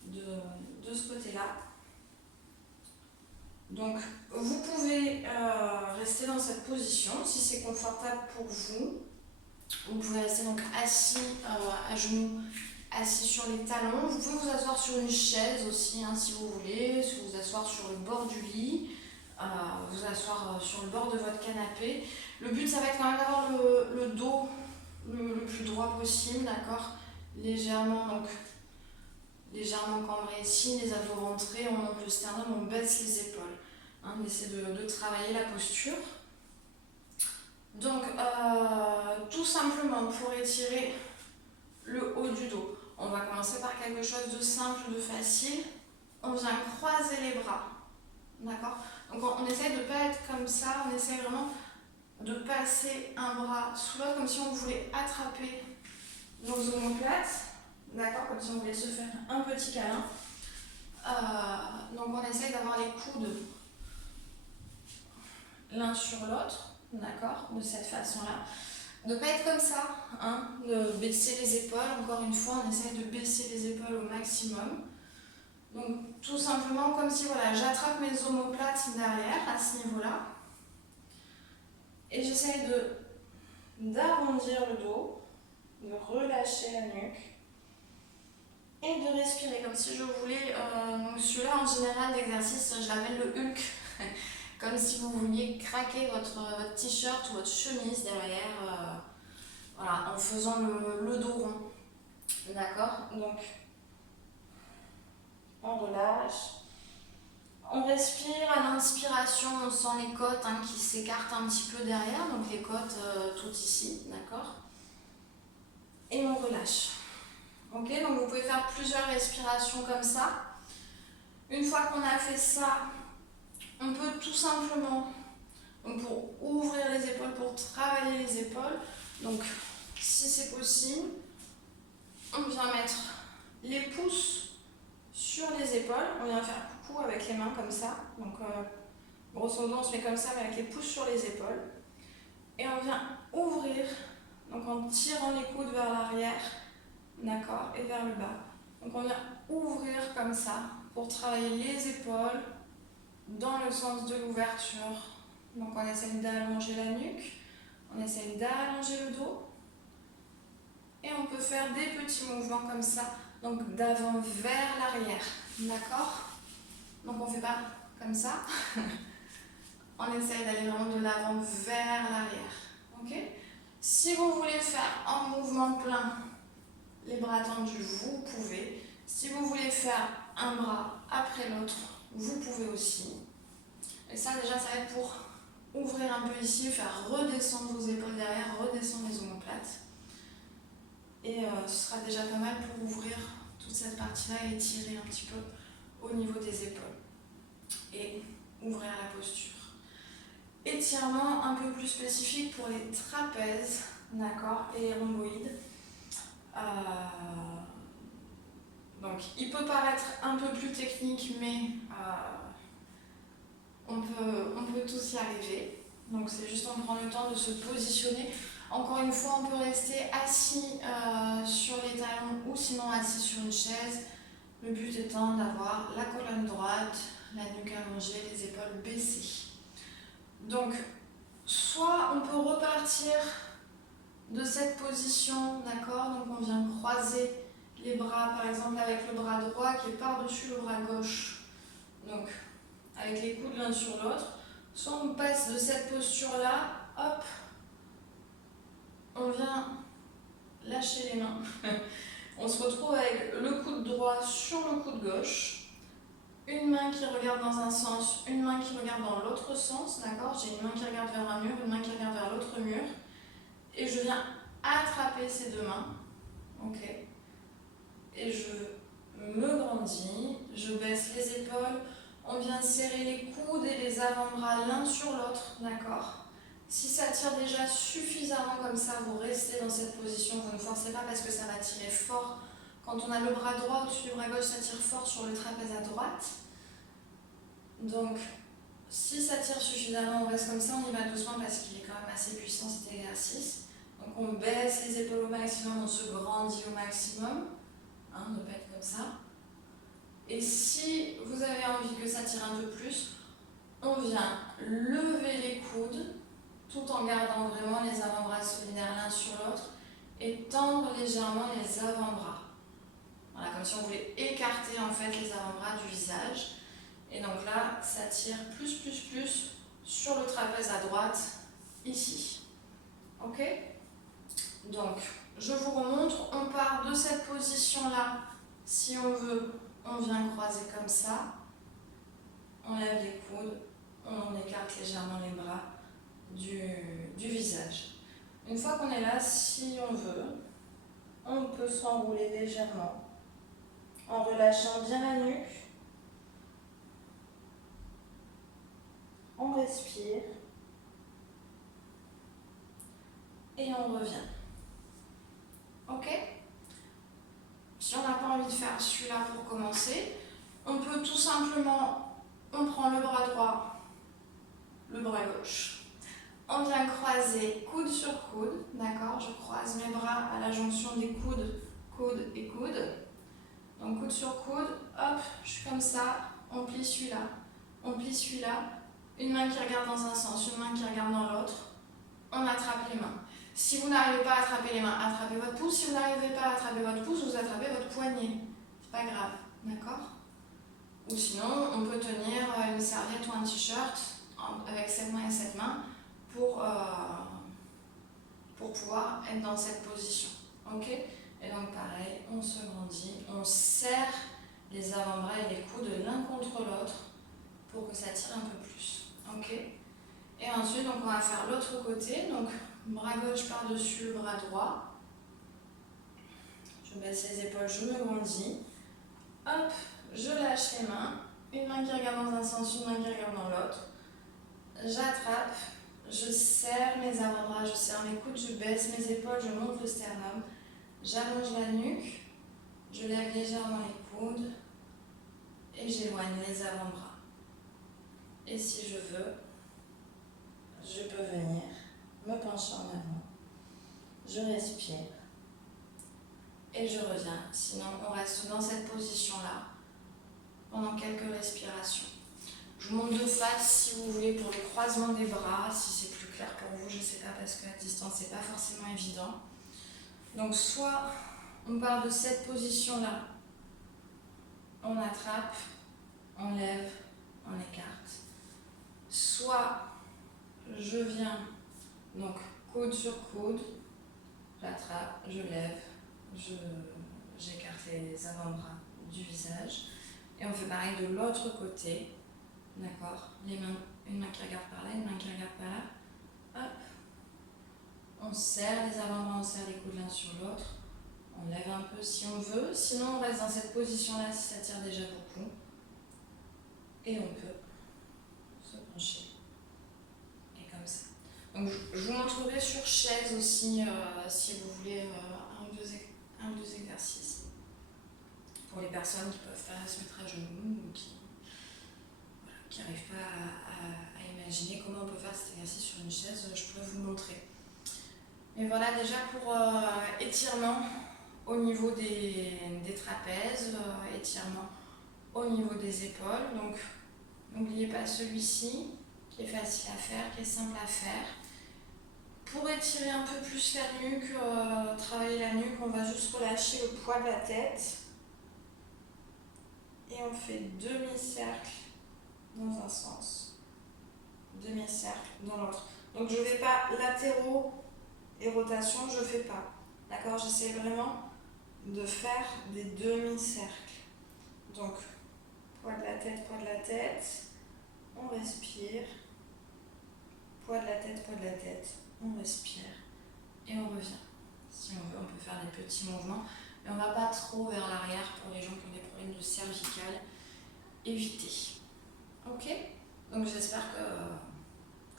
de ce côté-là. Donc vous pouvez rester dans cette position si c'est confortable pour vous. Vous pouvez rester donc assis à genoux, assis sur les talons. Vous pouvez vous asseoir sur une chaise aussi si vous voulez, vous asseoir sur le bord du lit, vous asseoir sur le bord de votre canapé. Le but ça va être quand même d'avoir le dos le plus droit possible, d'accord, légèrement cambré ici, les abdos rentrés, on monte le sternum, on baisse les épaules. On essaie de travailler la posture. Donc tout simplement pour étirer le haut du dos, on va commencer par quelque chose de simple, de facile. On vient croiser les bras, d'accord? Donc on essaie de ne pas être comme ça, on essaie vraiment de passer un bras sous l'autre comme si on voulait attraper nos omoplates, d'accord? Comme si on voulait se faire un petit câlin. Donc on essaie d'avoir les coudes l'un sur l'autre, d'accord? De cette façon-là. De ne pas être comme ça, de baisser les épaules. Encore une fois, on essaie de baisser les épaules au maximum. Donc tout simplement comme si voilà, j'attrape mes omoplates derrière à ce niveau-là. Et j'essaie d'arrondir le dos, de relâcher la nuque et de respirer comme si je voulais. Donc celui-là en général l'exercice, je l'appelle le Hulk. Comme si vous vouliez craquer votre t-shirt ou votre chemise derrière, voilà, en faisant le dos rond. D'accord? Donc, on relâche. On respire. À l'inspiration, on sent les côtes qui s'écartent un petit peu derrière. Donc, les côtes toutes ici. D'accord? Et on relâche. Ok? Donc, vous pouvez faire plusieurs respirations comme ça. Une fois qu'on a fait ça, on peut tout simplement, donc pour ouvrir les épaules, pour travailler les épaules, donc si c'est possible, on vient mettre les pouces sur les épaules, on vient faire cou avec les mains comme ça. Donc grosso modo on se met comme ça mais avec les pouces sur les épaules. Et on vient ouvrir, donc en tirant les coudes vers l'arrière, d'accord, et vers le bas. Donc on vient ouvrir comme ça pour travailler les épaules dans le sens de l'ouverture. Donc on essaie d'allonger la nuque, on essaie d'allonger le dos. Et on peut faire des petits mouvements comme ça, donc d'avant vers l'arrière, d'accord? Donc on ne fait pas comme ça, on essaye d'aller vraiment de l'avant vers l'arrière, ok? Si vous voulez faire en mouvement plein, les bras tendus, vous pouvez. Si vous voulez faire un bras après l'autre, vous pouvez aussi. Et ça déjà, ça va être pour ouvrir un peu ici, faire redescendre vos épaules derrière, redescendre les omoplates. Et ce sera déjà pas mal pour ouvrir toute cette partie-là et étirer un petit peu au niveau des épaules. Et ouvrir la posture. Étirement un peu plus spécifique pour les trapèzes, d'accord, et les rhomboïdes. Donc il peut paraître un peu plus technique, mais on peut tous y arriver. Donc c'est juste on prend le temps de se positionner. Encore une fois, on peut rester assis sur les talons ou sinon assis sur une chaise. Le but étant d'avoir la colonne droite, la nuque allongée, les épaules baissées. Donc, soit on peut repartir de cette position, d'accord? Donc on vient croiser les bras, par exemple avec le bras droit qui est par-dessus le bras gauche. Donc, avec les coudes l'un sur l'autre. Soit on passe de cette posture-là, hop, on vient lâcher les mains. On se retrouve avec le coude droit sur le coude gauche. Une main qui regarde dans un sens, une main qui regarde dans l'autre sens, d'accord? J'ai une main qui regarde vers un mur, une main qui regarde vers l'autre mur. Et je viens attraper ces deux mains, ok? Et je me grandis, je baisse les épaules, on vient serrer les coudes et les avant-bras l'un sur l'autre, d'accord? Si ça tire déjà suffisamment comme ça, vous restez dans cette position, vous ne forcez pas parce que ça va tirer fort. Quand on a le bras droit au-dessus du bras gauche, ça tire fort sur le trapèze à droite. Donc, si ça tire suffisamment, on reste comme ça, on y va doucement parce qu'il est quand même assez puissant cet exercice. Donc on baisse les épaules au maximum, on se grandit au maximum, ne pas être comme ça. Et si vous avez envie que ça tire un peu plus, on vient lever les coudes tout en gardant vraiment les avant-bras solidaires l'un sur l'autre et tendre légèrement les avant-bras. Voilà, comme si on voulait écarter en fait les avant-bras du visage. Et donc là, ça tire plus sur le trapèze à droite, ici. Ok? Donc, je vous remontre, on part de cette position-là. Si on veut, on vient croiser comme ça. On lève les coudes, on écarte légèrement les bras du visage. Une fois qu'on est là, si on veut, on peut s'enrouler légèrement en relâchant bien la nuque. On respire et on revient. Ok? Si on n'a pas envie de faire celui-là pour commencer, on peut tout simplement, on prend le bras droit, le bras gauche. On vient croiser coude sur coude, d'accord? Je croise mes bras à la jonction des coudes, coude et coude. Donc coude sur coude, hop, je suis comme ça, on plie celui-là, on plie celui-là. Une main qui regarde dans un sens, une main qui regarde dans l'autre. On attrape les mains. Si vous n'arrivez pas à attraper les mains, attrapez votre pouce. Si vous n'arrivez pas à attraper votre pouce, vous attrapez votre poignet. C'est pas grave, d'accord? Ou sinon, on peut tenir une serviette ou un t-shirt avec cette main et cette main pour pouvoir être dans cette position. Ok? Et donc pareil, on se grandit, on serre les avant-bras et les coudes l'un contre l'autre pour que ça tire un peu plus. Ok? Et ensuite, donc, on va faire l'autre côté. Donc, bras gauche par-dessus le bras droit. Je baisse les épaules, je me grandis. Hop, je lâche les mains. Une main qui regarde dans un sens, une main qui regarde dans l'autre. J'attrape, je serre mes avant-bras, je serre mes coudes, je baisse mes épaules, je monte le sternum. J'allonge la nuque. Je lève légèrement les coudes. Et et j'éloigne les avant-bras. Et si je veux, je peux venir me pencher en avant. Je respire et je reviens. Sinon, on reste dans cette position-là pendant quelques respirations. Je vous montre de face si vous voulez pour le croisement des bras, si c'est plus clair pour vous, je ne sais pas parce qu'à distance c'est pas forcément évident. Donc soit on part de cette position-là, on attrape, on lève, on écarte. Soit je viens, donc coude sur coude, j'attrape, je lève, j'écarte les avant-bras du visage. Et on fait pareil de l'autre côté. D'accord, les mains, une main qui regarde par là, une main qui regarde par là. Hop. On serre les avant-bras, on serre les coudes l'un sur l'autre. On lève un peu si on veut. Sinon, on reste dans cette position-là si ça tire déjà beaucoup. Et on peut se pencher. Et comme ça. Donc, je vous montrerai sur chaise aussi si vous voulez un ou deux exercices. Pour les personnes qui peuvent pas se mettre à genoux ou qui n'arrivent pas à imaginer comment on peut faire cet exercice sur une chaise, je peux vous montrer. Mais voilà, déjà pour étirement au niveau des trapèzes, étirement au niveau des épaules. Donc, n'oubliez pas celui-ci qui est facile à faire, qui est simple à faire. Pour étirer un peu plus la nuque, travailler la nuque, on va juste relâcher le poids de la tête. Et on fait demi-cercle dans un sens, demi-cercle dans l'autre. Donc je ne vais pas latéraux et rotation, je ne fais pas. D'accord, j'essaie vraiment de faire des demi-cercles. Donc, poids de la tête, on respire. Poids de la tête, on respire. Et on revient. Si on veut, on peut faire des petits mouvements. Mais on ne va pas trop vers l'arrière pour les gens qui ont des problèmes de cervicales. Évitez. Ok, donc j'espère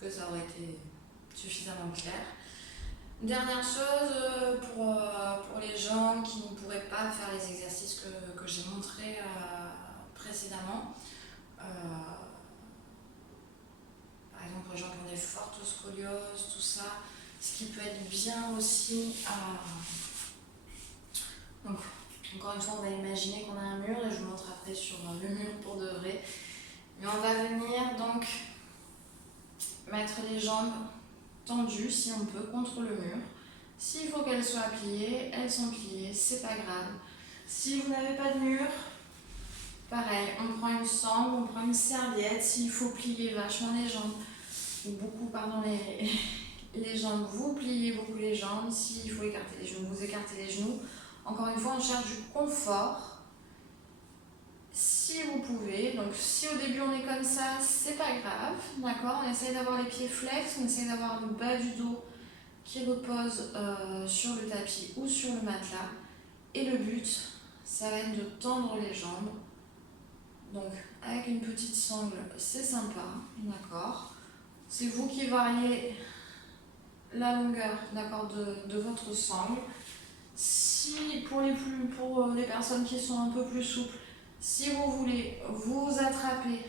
que ça aurait été suffisamment clair. Dernière chose, pour les gens qui ne pourraient pas faire les exercices que j'ai montrés précédemment, par exemple pour les gens qui ont des fortes scolioses, tout ça, ce qui peut être bien aussi, donc encore une fois on va imaginer qu'on a un mur et je vous montre après sur le mur pour de vrai. Mais on va venir donc mettre les jambes tendues, si on peut, contre le mur. S'il faut qu'elles soient pliées, elles sont pliées, c'est pas grave. Si vous n'avez pas de mur, pareil, on prend une sangle, on prend une serviette. S'il faut plier vachement les jambes, ou beaucoup, pardon, les jambes, vous pliez beaucoup les jambes. S'il faut écarter les genoux, vous écartez les genoux. Encore une fois, on cherche du confort. Si vous pouvez, donc si au début on est comme ça, c'est pas grave, d'accord, on essaye d'avoir les pieds flex, on essaye d'avoir le bas du dos qui repose sur le tapis ou sur le matelas. Et le but, ça va être de tendre les jambes. Donc avec une petite sangle, c'est sympa, d'accord. C'est vous qui variez la longueur, d'accord, de votre sangle. Si pour les personnes qui sont un peu plus souples, si vous voulez vous attraper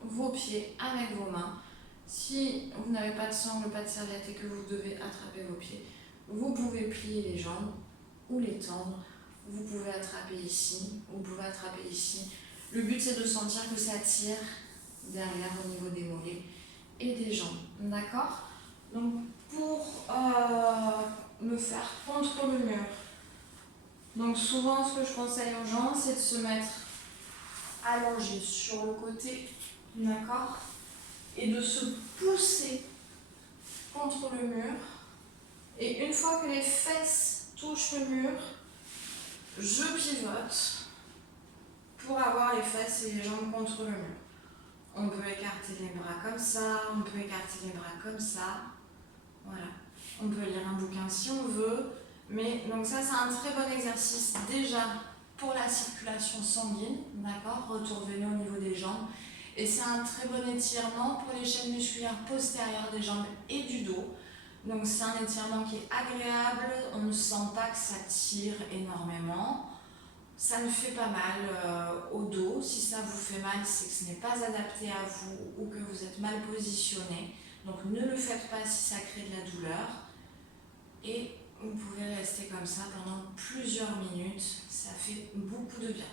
vos pieds avec vos mains, si vous n'avez pas de sangle, pas de serviette et que vous devez attraper vos pieds, vous pouvez plier les jambes ou les tendre. Vous pouvez attraper ici, vous pouvez attraper ici. Le but c'est de sentir que ça tire derrière au niveau des mollets et des jambes. D'accord ? Donc pour le faire contre le mur, donc souvent ce que je conseille aux gens c'est de se mettre allongé sur le côté, d'accord, et de se pousser contre le mur. Et une fois que les fesses touchent le mur, je pivote pour avoir les fesses et les jambes contre le mur. On peut écarter les bras comme ça, on peut écarter les bras comme ça. Voilà. On peut lire un bouquin si on veut. Mais donc ça, c'est un très bon exercice déjà pour la circulation sanguine, d'accord, retour veineux au niveau des jambes. Et c'est un très bon étirement pour les chaînes musculaires postérieures des jambes et du dos. Donc c'est un étirement qui est agréable, on ne sent pas que ça tire énormément. ça ne fait pas mal au dos. Si ça vous fait mal, c'est que ce n'est pas adapté à vous ou que vous êtes mal positionné. Donc ne le faites pas si ça crée de la douleur. Et vous pouvez rester comme ça pendant plusieurs minutes. Ça fait beaucoup de bien.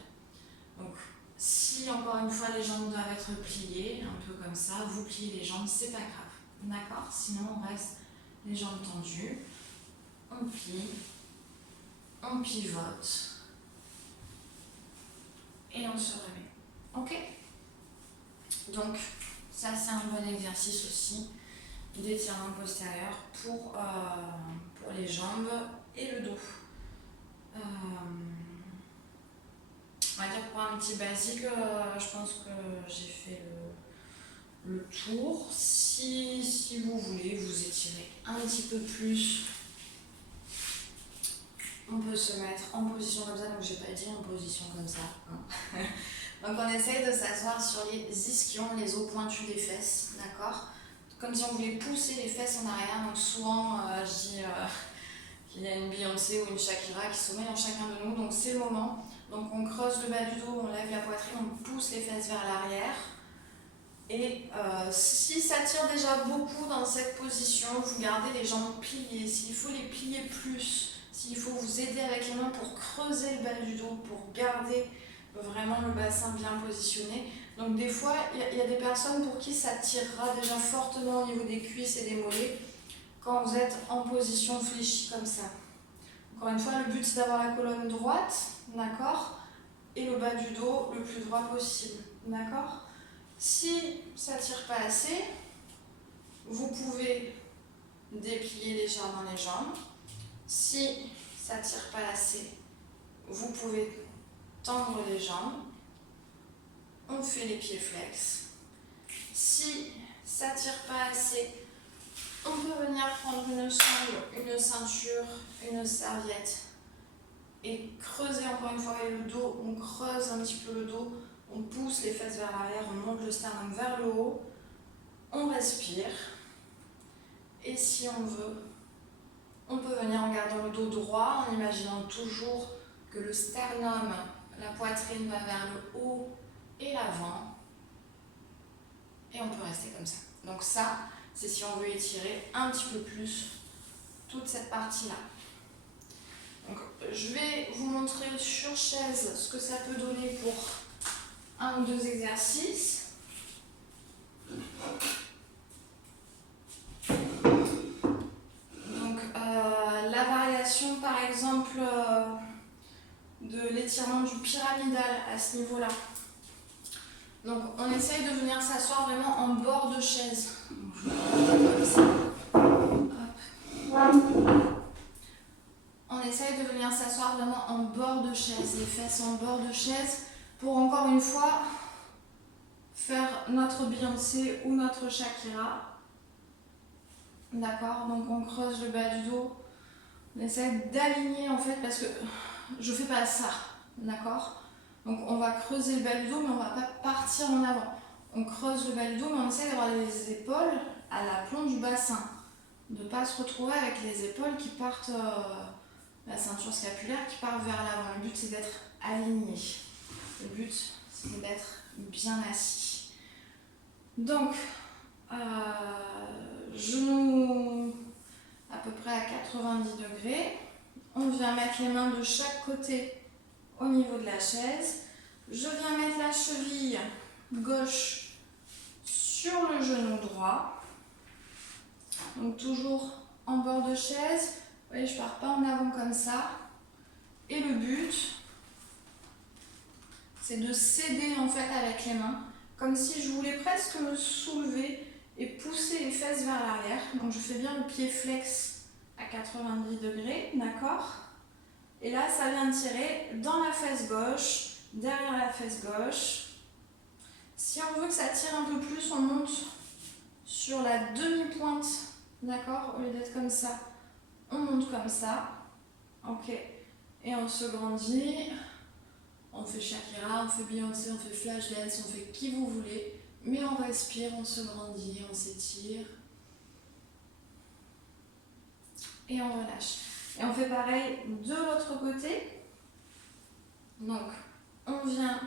Donc si encore une fois les jambes doivent être pliées, un peu comme ça, vous pliez les jambes, c'est pas grave. D'accord? Sinon on reste les jambes tendues. On plie. On pivote. Et on se remet. Ok? Donc, ça c'est un bon exercice aussi d'étirement postérieur pour les jambes et le dos. On va dire pour un petit basique, je pense que j'ai fait le tour. Si vous voulez vous étirer un petit peu plus, on peut se mettre en position comme ça, donc j'ai pas dit en position comme ça. Hein. Donc on essaye de s'asseoir sur les ischions, les os pointus des fesses, d'accord? Comme si on voulait pousser les fesses en arrière. Donc souvent je dis qu'il y a une Beyoncé ou une Shakira qui sommeille en chacun de nous, donc c'est le moment. Donc on creuse le bas du dos, on lève la poitrine, on pousse les fesses vers l'arrière. Et si ça tire déjà beaucoup dans cette position, vous gardez les jambes pliées. S'il faut les plier plus, s'il faut vous aider avec les mains pour creuser le bas du dos, pour garder vraiment le bassin bien positionné. Donc des fois, il y a des personnes pour qui ça tirera déjà fortement au niveau des cuisses et des mollets quand vous êtes en position fléchie comme ça. Encore une fois, le but c'est d'avoir la colonne droite, d'accord, et le bas du dos le plus droit possible, d'accord. Si ça ne tire pas assez, vous pouvez déplier légèrement les jambes. Si ça ne tire pas assez, vous pouvez tendre les jambes. On fait les pieds flex. Si ça ne tire pas assez, on peut venir prendre une sangle, une ceinture, une serviette et creuser encore une fois le dos. On creuse un petit peu le dos, on pousse les fesses vers l'arrière, on monte le sternum vers le haut, on respire. Et si on veut, on peut venir en gardant le dos droit, en imaginant toujours que le sternum, la poitrine va vers le haut et l'avant. Et on peut rester comme ça. Donc ça, c'est si on veut étirer un petit peu plus toute cette partie-là. Donc je vais vous montrer sur chaise ce que ça peut donner pour un ou deux exercices. Donc la variation par exemple de l'étirement du pyramidal à ce niveau-là. Donc on essaye de venir s'asseoir vraiment en bord de chaise. On essaye de venir s'asseoir vraiment en bord de chaise, les fesses en bord de chaise, pour encore une fois faire notre Beyoncé ou notre Shakira. D'accord, donc on creuse le bas du dos, on essaie d'aligner en fait parce que je fais pas ça, d'accord. Donc on va creuser le bas du dos mais on va pas partir en avant. On creuse le bas du dos mais on essaie d'avoir les épaules à l'aplomb du bassin, de ne pas se retrouver avec les épaules qui partent, la ceinture scapulaire qui part vers l'avant. Le but c'est d'être aligné, le but c'est d'être bien assis. Donc genoux à peu près à 90 degrés. On vient mettre les mains de chaque côté au niveau de la chaise. Je viens mettre la cheville gauche sur le genou droit. Donc toujours en bord de chaise. Vous voyez, je ne pars pas en avant comme ça. Et le but, c'est de s'aider en fait avec les mains, comme si je voulais presque me soulever et pousser les fesses vers l'arrière. Donc je fais bien le pied flex à 90 degrés, d'accord? Et là, ça vient tirer dans la fesse gauche, derrière la fesse gauche. Si on veut que ça tire un peu plus, on monte sur la demi-pointe, d'accord? Au lieu d'être comme ça, on monte comme ça, ok? Et on se grandit. On fait Shakira, on fait Beyoncé, on fait Flashdance, on fait qui vous voulez. Mais on respire, on se grandit, on s'étire. Et on relâche. Et on fait pareil de l'autre côté. Donc, on vient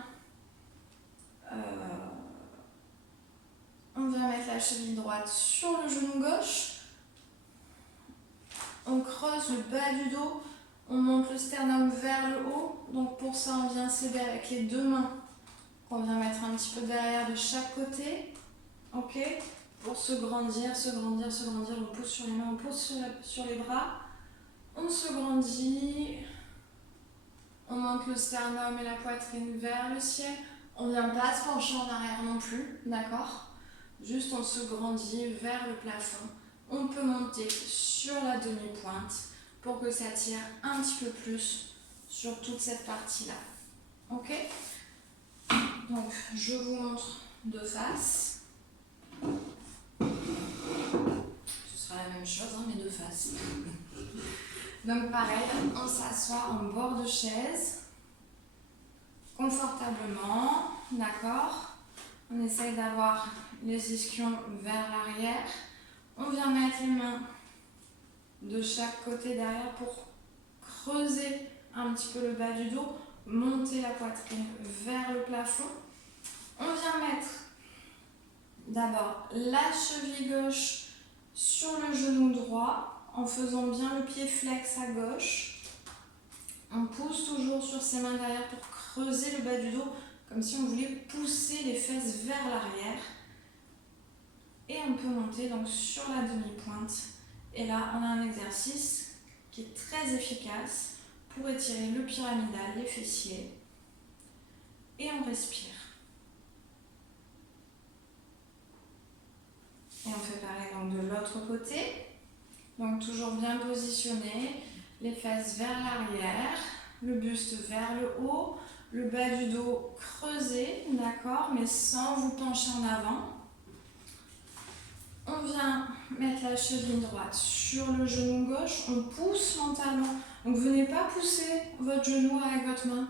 mettre la cheville droite sur le genou gauche. On creuse le bas du dos, on monte le sternum vers le haut. Donc pour ça, on vient s'aider avec les deux mains qu'on vient mettre un petit peu derrière de chaque côté. Ok? Pour se grandir, on pousse sur les mains, on pousse sur les bras. On se grandit, on monte le sternum et la poitrine vers le ciel. On ne vient pas se pencher en arrière non plus, d'accord? Juste on se grandit vers le plafond. On peut monter sur la demi-pointe pour que ça tire un petit peu plus sur toute cette partie-là. Ok? Donc, je vous montre de face. Ce sera la même chose, hein, mais de face. Donc, pareil, on s'assoit en bord de chaise, confortablement, d'accord? On essaye d'avoir les ischions vers l'arrière. On vient mettre les mains de chaque côté derrière pour creuser un petit peu le bas du dos, monter la poitrine vers le plafond. On vient mettre d'abord la cheville gauche sur le genou droit en faisant bien le pied flex à gauche. On pousse toujours sur ses mains derrière pour creuser le bas du dos comme si on voulait pousser les fesses vers l'arrière. Et on peut monter donc sur la demi-pointe. Et là, on a un exercice qui est très efficace pour étirer le pyramidal, les fessiers. Et on respire. Et on fait pareil donc de l'autre côté. Donc toujours bien positionné, les fesses vers l'arrière, le buste vers le haut, le bas du dos creusé, d'accord, mais sans vous pencher en avant. On vient mettre la cheville droite sur le genou gauche, on pousse mentalement. Donc venez pas pousser votre genou avec votre main.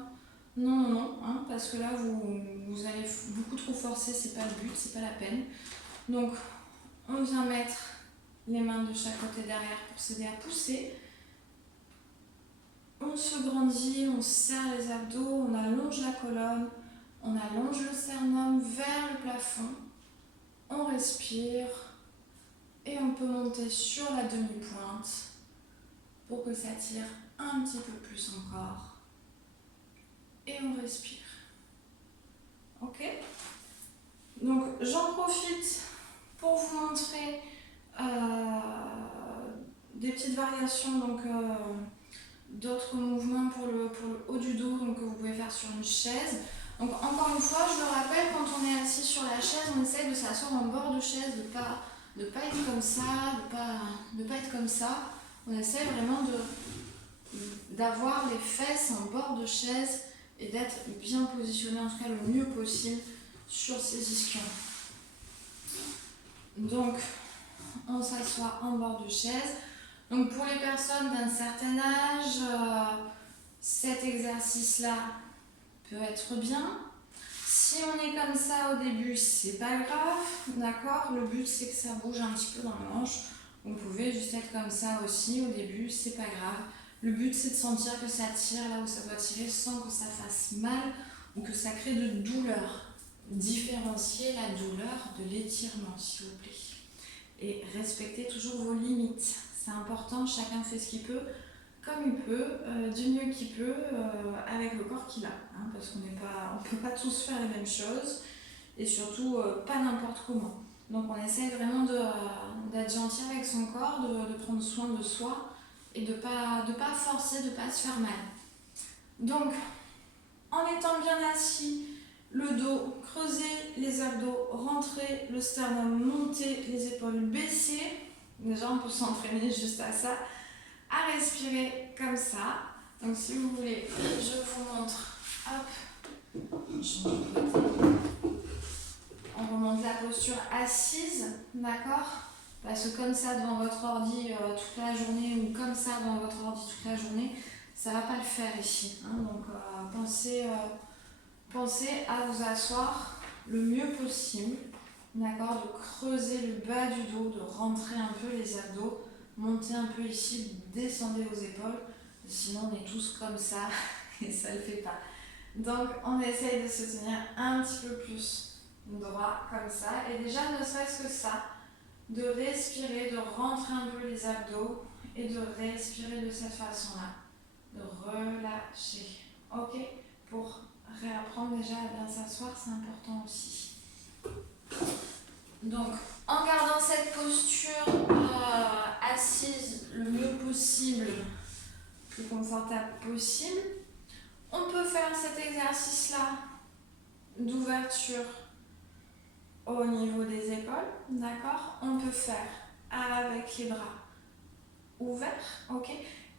Non, hein, parce que là vous allez beaucoup trop forcer, c'est pas le but, c'est pas la peine. Donc on vient mettre les mains de chaque côté derrière pour s'aider à pousser. On se grandit, on serre les abdos, on allonge la colonne, on allonge le sternum vers le plafond. On respire. Et on peut monter sur la demi-pointe pour que ça tire un petit peu plus encore. Et on respire. Ok? Donc j'en profite pour vous montrer des petites variations, donc d'autres mouvements pour le haut du dos donc, que vous pouvez faire sur une chaise. Donc encore une fois, je le rappelle, quand on est assis sur la chaise, on essaie de s'asseoir en bord de chaise, de pas être comme ça, de pas être comme ça. On essaie vraiment d'avoir les fesses en bord de chaise et d'être bien positionné, en tout cas le mieux possible sur ces ischions. Donc, on s'assoit en bord de chaise. Donc, pour les personnes d'un certain âge, cet exercice-là peut être bien. Si on est comme ça au début, c'est pas grave, d'accord? Le but c'est que ça bouge un petit peu dans le manche. Vous pouvez juste être comme ça aussi au début, c'est pas grave. Le but c'est de sentir que ça tire là où ça doit tirer sans que ça fasse mal ou que ça crée de douleur. Différenciez la douleur de l'étirement, s'il vous plaît. Et respectez toujours vos limites. C'est important, chacun fait ce qu'il peut, comme il peut, du mieux qu'il peut, avec le corps qu'il a. Hein, parce qu'on ne peut pas tous faire les mêmes choses, et surtout pas n'importe comment. Donc on essaie vraiment d'être gentil avec son corps, de prendre soin de soi, et de pas forcer, de pas se faire mal. Donc, en étant bien assis, le dos creusé, les abdos rentrés, le sternum monté, les épaules baissées. Déjà, on peut s'entraîner juste à ça. À respirer comme ça. Donc si vous voulez, je vous montre. Hop, on change de côté. On remonte la posture assise, d'accord? Parce que comme ça devant votre ordi toute la journée ou comme ça devant votre ordi toute la journée, ça va pas le faire ici. Hein? Donc pensez à vous asseoir le mieux possible, d'accord? De creuser le bas du dos, de rentrer un peu les abdos. Montez un peu ici, descendez aux épaules, sinon on est tous comme ça et ça ne le fait pas. Donc on essaye de se tenir un petit peu plus droit comme ça. Et déjà, ne serait-ce que ça, de respirer, de rentrer un peu les abdos et de respirer de cette façon-là. De relâcher. Ok? Pour réapprendre déjà à bien s'asseoir, c'est important aussi. Donc, en gardant cette posture assise le mieux possible, plus confortable possible, on peut faire cet exercice-là d'ouverture au niveau des épaules, d'accord? On peut faire avec les bras ouverts, ok?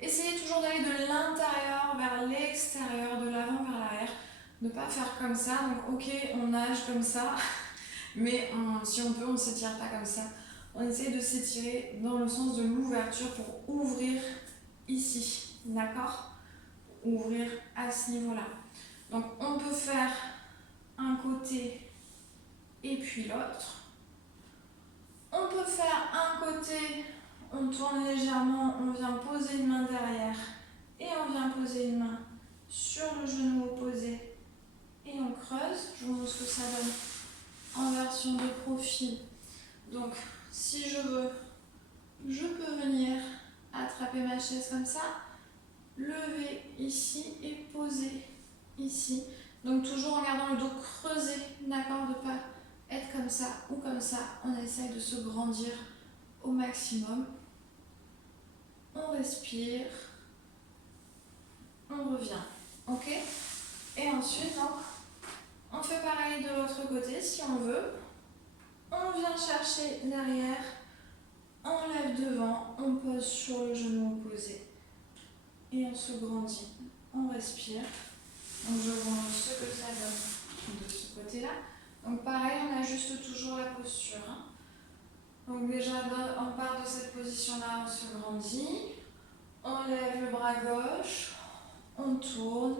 Essayez toujours d'aller de l'intérieur vers l'extérieur, de l'avant vers l'arrière. Ne pas faire comme ça, donc ok, on nage comme ça, mais si on peut, on ne s'étire pas comme ça. On essaie de s'étirer dans le sens de l'ouverture pour ouvrir ici, d'accord? Ouvrir à ce niveau-là. Donc on peut faire un côté et puis l'autre. On peut faire un côté, on tourne légèrement, on vient poser une main derrière et on vient poser une main sur le genou opposé et on creuse. Je vous montre ce que ça donne en version de profil. Donc si je veux, je peux venir attraper ma chaise comme ça, lever ici et poser ici. Donc toujours en gardant le dos creusé, d'accord, de pas être comme ça ou comme ça. On essaye de se grandir au maximum. On respire, on revient, ok? Et ensuite, donc, on fait pareil de l'autre côté si on veut. On vient chercher derrière, on lève devant, on pose sur le genou opposé et on se grandit. On respire. Donc je vous montre ce que ça donne de ce côté-là. Donc pareil, on ajuste toujours la posture. Hein. Donc déjà, on part de cette position-là, on se grandit. On lève le bras gauche, on tourne,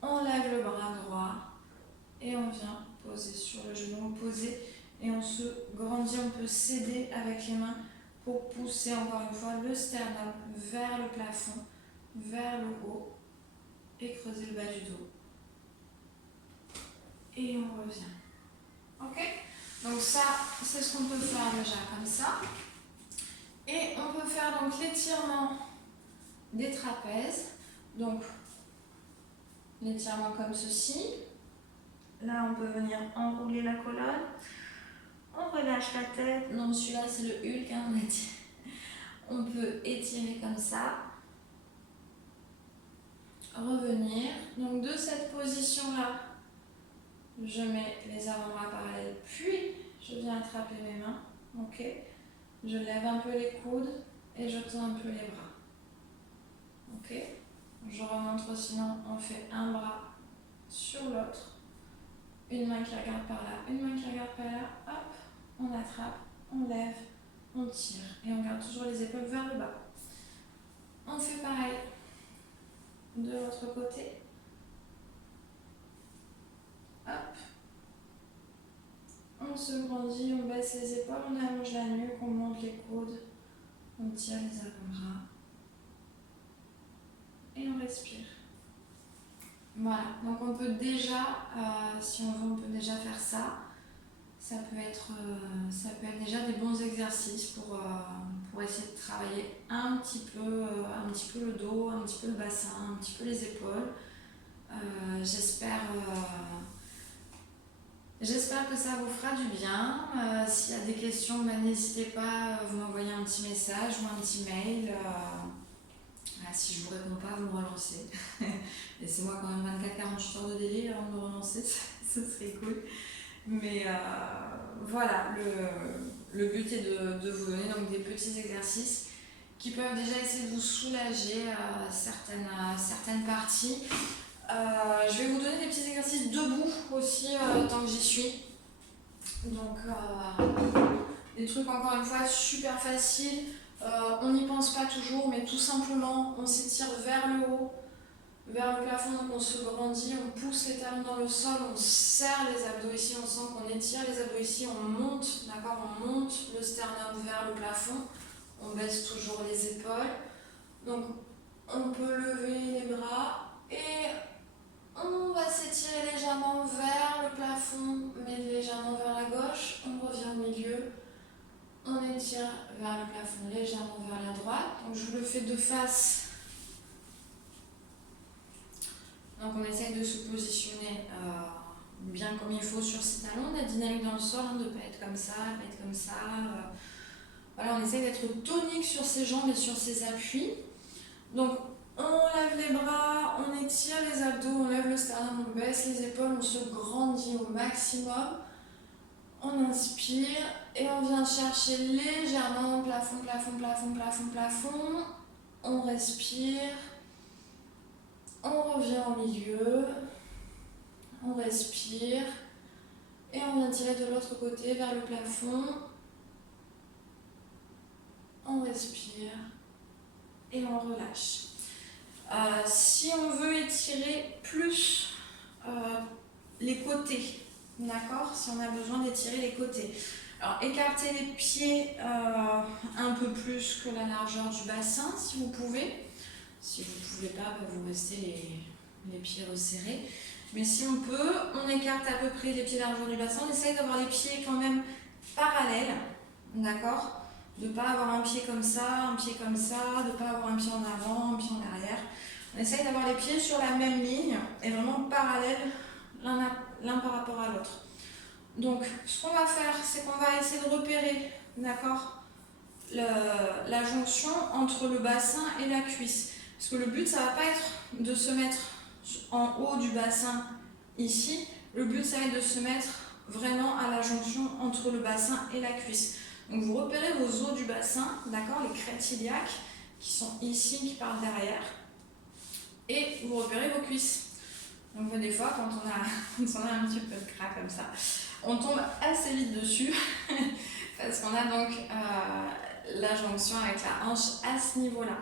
on lève le bras droit et on vient poser sur le genou opposé et on se grandit, on peut s'aider avec les mains pour pousser encore une fois le sternum vers le plafond, vers le haut et creuser le bas du dos. Et on revient. Ok? Donc ça, c'est ce qu'on peut faire déjà comme ça. Et on peut faire donc l'étirement des trapèzes. Donc, l'étirement comme ceci. Là, on peut venir enrouler la colonne. On relâche la tête. Non, celui-là, c'est le Hulk, hein, on a dit. On peut étirer comme ça. Revenir. Donc, de cette position-là, je mets les avant-bras parallèles, puis je viens attraper mes mains. Ok. Je lève un peu les coudes et je tends un peu les bras. Ok. Je remontre, sinon on fait un bras sur l'autre. Une main qui regarde par là, une main qui regarde par là. Hop, on attrape, on lève, on tire. Et on garde toujours les épaules vers le bas. On fait pareil de l'autre côté. Hop. On se grandit, on baisse les épaules, on allonge la nuque, on monte les coudes. On tire les avant-bras. Et on respire. Voilà, donc on peut déjà, si on veut, on peut déjà faire ça. Ça peut être déjà des bons exercices pour essayer de travailler un petit peu le dos, un petit peu le bassin, un petit peu les épaules. J'espère que ça vous fera du bien. S'il y a des questions, n'hésitez pas, vous m'envoyez un petit message ou un petit mail. Si je ne vous réponds pas, vous me relancez. Laissez-moi quand même 24-48 heures de délai avant de me relancer, ce serait cool. Mais voilà, le but est de vous donner donc des petits exercices qui peuvent déjà essayer de vous soulager certaines parties. Je vais vous donner des petits exercices debout aussi tant que j'y suis. Donc des trucs encore une fois super faciles. On n'y pense pas toujours, mais tout simplement on s'étire vers le haut, vers le plafond, donc on se grandit, on pousse les talons dans le sol, on serre les abdos ici, on sent qu'on étire les abdos ici, on monte, d'accord, on monte le sternum vers le plafond, on baisse toujours les épaules. Donc on peut lever les bras et On va s'étirer légèrement vers le plafond, mais légèrement vers la gauche. On revient au milieu. On étire vers le plafond, légèrement vers la droite. Donc je vous le fais de face. Donc on essaye de se positionner bien comme il faut sur ses talons, d'être dynamique dans le sol, de ne pas être comme ça, pas être comme ça. Voilà, on essaye d'être tonique sur ses jambes et sur ses appuis. Donc on lève les bras, on étire les abdos, on lève le sternum, on baisse les épaules, on se grandit au maximum. On inspire et on vient chercher légèrement plafond, plafond, plafond, plafond, plafond. On respire. On revient au milieu. On respire. Et on vient tirer de l'autre côté vers le plafond. On respire. Et on relâche. Si on veut étirer plus les côtés, d'accord, si on a besoin d'étirer les côtés. Alors, écartez les pieds un peu plus que la largeur du bassin, si vous pouvez. Si vous ne pouvez pas, vous restez les pieds resserrés. Mais si on peut, on écarte à peu près les pieds largeur du bassin. On essaye d'avoir les pieds quand même parallèles, d'accord, de ne pas avoir un pied comme ça, de ne pas avoir un pied en avant, un pied en arrière. On essaye d'avoir les pieds sur la même ligne et vraiment parallèles l'un par rapport à l'autre. Donc, ce qu'on va faire, c'est qu'on va essayer de repérer, d'accord, la jonction entre le bassin et la cuisse. Parce que le but, ça ne va pas être de se mettre en haut du bassin ici. Le but, ça va être de se mettre vraiment à la jonction entre le bassin et la cuisse. Donc, vous repérez vos os du bassin, d'accord, les crêtes iliaques qui sont ici, qui partent derrière. Et vous repérez vos cuisses. Donc des fois, quand on a un petit peu de gras comme ça, on tombe assez vite dessus parce qu'on a donc la jonction avec la hanche à ce niveau-là.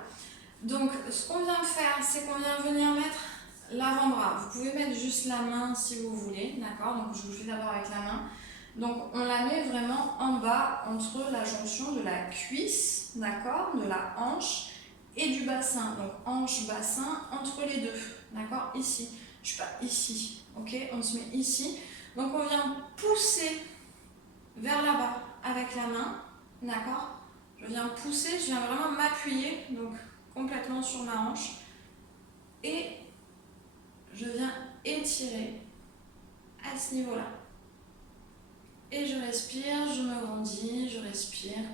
Donc ce qu'on vient faire, c'est qu'on vient venir mettre l'avant-bras. Vous pouvez mettre juste la main si vous voulez, d'accord? Donc je vous le fais d'abord avec la main. Donc on la met vraiment en bas entre la jonction de la cuisse, d'accord, de la hanche et du bassin. Donc hanche-bassin entre les deux, d'accord, ici. Je suis pas ici, ok, on se met ici. Donc on vient pousser vers là-bas avec la main, d'accord. Je viens pousser, je viens vraiment m'appuyer, donc complètement sur ma hanche. Et je viens étirer à ce niveau-là. Et je respire, je me grandis, je respire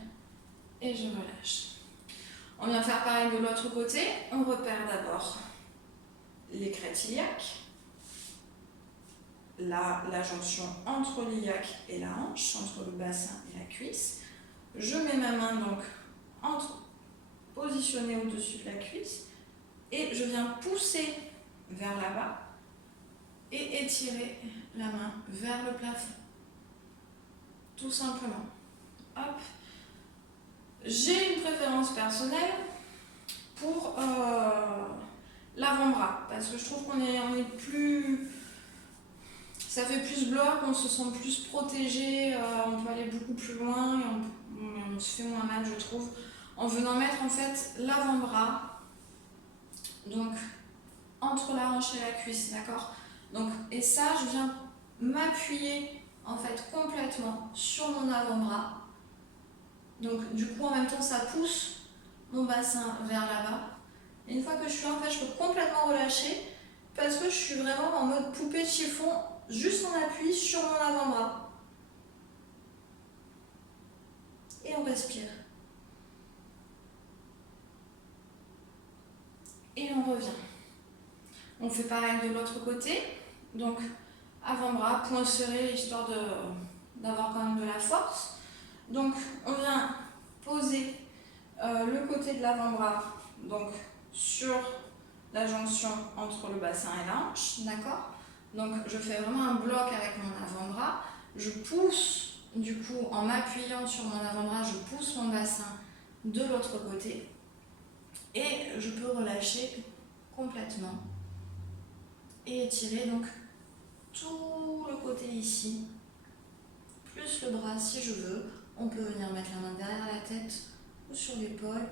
et je relâche. On vient faire pareil de l'autre côté. On repère d'abord les crêtes iliaques, la jonction entre l'iliaque et la hanche, entre le bassin et la cuisse. Je mets ma main donc positionnée au-dessus de la cuisse et je viens pousser vers là-bas et étirer la main vers le plafond. Tout simplement. Hop. J'ai une préférence personnelle pour l'avant-bras parce que je trouve qu'on est plus... Ça fait plus bloc, on se sent plus protégé, on peut aller beaucoup plus loin et on se fait moins mal, je trouve, en venant mettre en fait l'avant-bras donc entre la hanche et la cuisse, d'accord. Donc, et ça, je viens m'appuyer en fait complètement sur mon avant-bras. Donc du coup en même temps ça pousse mon bassin vers là-bas. Et une fois que je suis là, en fait, je peux complètement relâcher parce que je suis vraiment en mode poupée de chiffon, juste en appui sur mon avant-bras. Et on respire. Et on revient. On fait pareil de l'autre côté. Donc avant-bras, poing serré, histoire d'avoir quand même de la force. Donc on vient poser le côté de l'avant-bras donc sur la jonction entre le bassin et la hanche, d'accord. Donc je fais vraiment un bloc avec mon avant-bras, je pousse du coup en m'appuyant sur mon avant-bras, je pousse mon bassin de l'autre côté et je peux relâcher complètement et étirer donc tout le côté ici, plus le bras si je veux. On peut venir mettre la main derrière la tête ou sur l'épaule.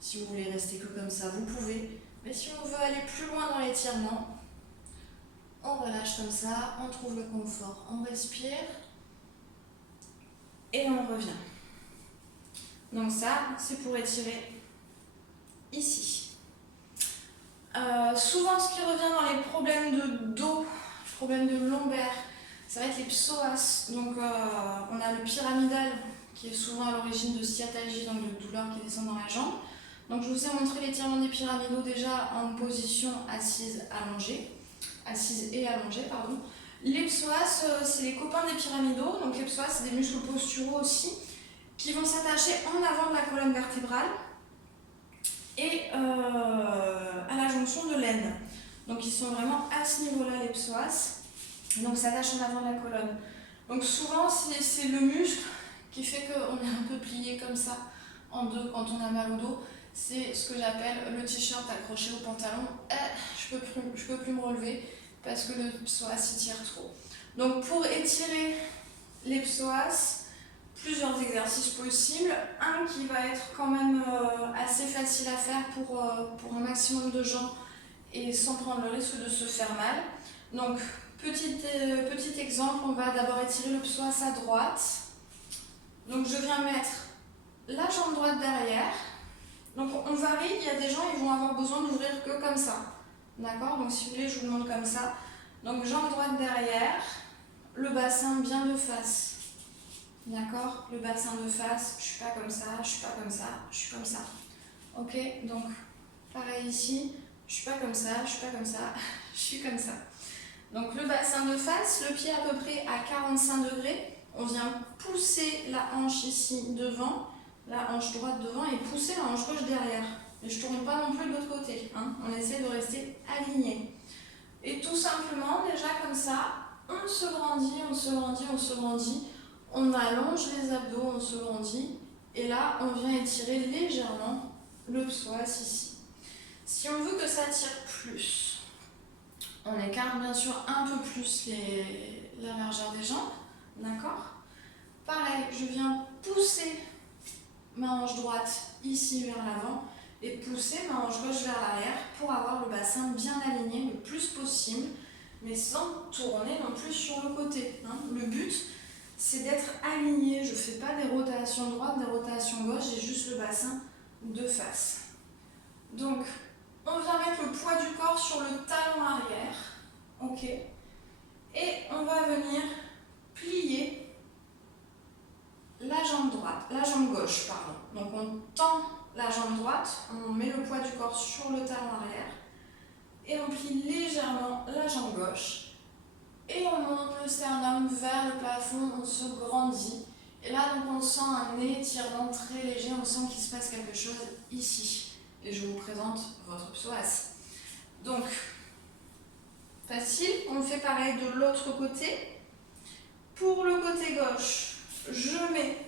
Si vous voulez rester que comme ça, vous pouvez. Mais si on veut aller plus loin dans l'étirement, On relâche comme ça, on trouve le confort, on respire et on revient. Donc ça, c'est pour étirer ici. Souvent, ce qui revient dans les problèmes de dos, problèmes de lombaire, ça va être les psoas. Donc on a le pyramidal qui est souvent à l'origine de sciatalgie, donc de douleurs qui descendent dans la jambe. Donc je vous ai montré l'étirement des pyramidaux déjà en position assise et allongée, pardon. Les psoas, c'est les copains des pyramidaux. Donc les psoas, c'est des muscles posturaux aussi qui vont s'attacher en avant de la colonne vertébrale et à la jonction de l'aine. Donc ils sont vraiment à ce niveau-là, les psoas. Donc ça s'attache en avant de la colonne. Donc souvent, c'est le muscle qui fait qu'on est un peu plié comme ça en deux quand on a mal au dos. C'est ce que j'appelle le t-shirt accroché au pantalon. Je peux plus me relever parce que le psoas tire trop. Donc pour étirer les psoas, plusieurs exercices possibles. Un qui va être quand même assez facile à faire pour un maximum de gens et sans prendre le risque de se faire mal. Donc petit exemple, on va d'abord étirer le psoas à droite. Donc je viens mettre la jambe droite derrière. Donc on varie, il y a des gens qui vont avoir besoin d'ouvrir que comme ça. D'accord? Donc si vous voulez, je vous le montre comme ça. Donc jambe droite derrière, le bassin bien de face. D'accord? Le bassin de face, je suis pas comme ça, je suis pas comme ça, je suis comme ça. Ok? Donc pareil ici, je suis pas comme ça, je suis pas comme ça, je suis comme ça. Donc le bassin de face, le pied à peu près à 45 degrés. On vient pousser la hanche ici devant, la hanche droite devant et pousser la hanche gauche derrière. Et je ne tourne pas non plus de l'autre côté. Hein. On essaie de rester aligné. Et tout simplement, déjà comme ça, on se grandit, on se grandit, on se grandit. On allonge les abdos, on se grandit. Et là, on vient étirer légèrement le psoas ici. Si on veut que ça tire plus, on écarte bien sûr un peu plus la largeur des jambes. D'accord? Pareil, je viens pousser ma hanche droite ici vers l'avant et pousser ma hanche gauche vers l'arrière pour avoir le bassin bien aligné le plus possible, mais sans tourner non plus sur le côté. Hein. Le but, c'est d'être aligné. Je ne fais pas des rotations droite, des rotations gauche, j'ai juste le bassin de face. Donc, on vient mettre le poids du corps sur le talon arrière. Ok. Et on va venir plier la jambe gauche, pardon. Donc on tend la jambe droite, on met le poids du corps sur le talon arrière et on plie légèrement la jambe gauche et on monte le sternum vers le plafond, on se grandit et là donc on sent un étirement très léger, on sent qu'il se passe quelque chose ici et je vous présente votre psoas. Donc facile, on fait pareil de l'autre côté. Pour le côté gauche, je mets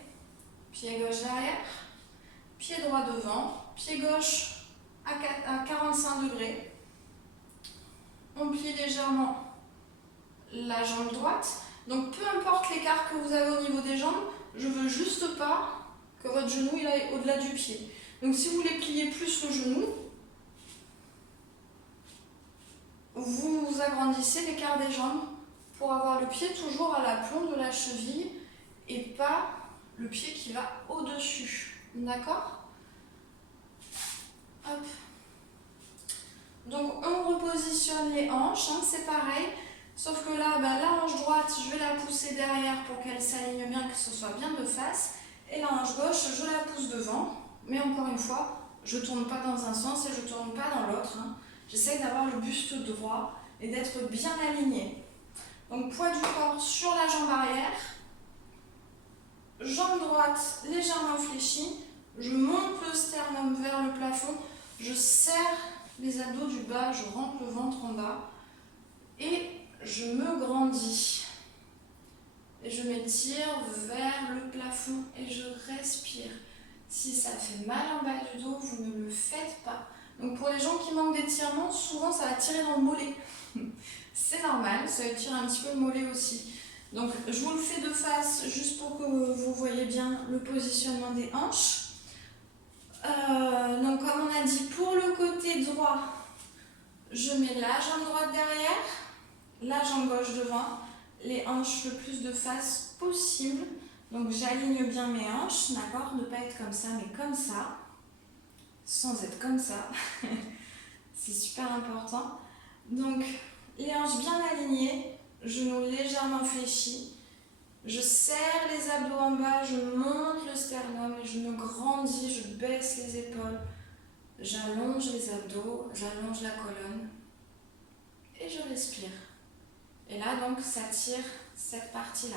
pied gauche derrière, pied droit devant, pied gauche à 45 degrés. On plie légèrement la jambe droite. Donc peu importe l'écart que vous avez au niveau des jambes, je veux juste pas que votre genou il aille au-delà du pied. Donc si vous voulez plier plus le genou, vous agrandissez l'écart des jambes pour avoir le pied toujours à l'aplomb de la cheville et pas le pied qui va au-dessus. D'accord? Hop. Donc on repositionne les hanches, hein, c'est pareil. Sauf que là, la hanche droite, je vais la pousser derrière pour qu'elle s'aligne bien, que ce soit bien de face. Et la hanche gauche, je la pousse devant. Mais encore une fois, je ne tourne pas dans un sens et je ne tourne pas dans l'autre. Hein. J'essaie d'avoir le buste droit et d'être bien aligné. Donc poids du corps sur la jambe arrière. Jambe droite légèrement fléchie. Je monte le sternum vers le plafond. Je serre les abdos du bas, je rentre le ventre en bas. Et je me grandis. Et je m'étire vers le plafond et je respire. Si ça fait mal en bas du dos, vous ne le faites pas. Donc pour les gens qui manquent d'étirement, souvent ça va tirer dans le mollet. C'est normal, ça étire un petit peu le mollet aussi. Donc je vous le fais de face juste pour que vous voyez bien le positionnement des hanches. Donc comme on a dit, pour le côté droit, je mets la jambe droite derrière, la jambe gauche devant, les hanches le plus de face possible. Donc j'aligne bien mes hanches, d'accord? Ne pas être comme ça, mais comme ça, sans être comme ça. C'est super important. Donc les hanches bien alignées, genoux légèrement fléchis. Je serre les abdos en bas, je monte le sternum et je me grandis, je baisse les épaules. J'allonge les abdos, j'allonge la colonne et je respire. Et là donc ça tire cette partie-là.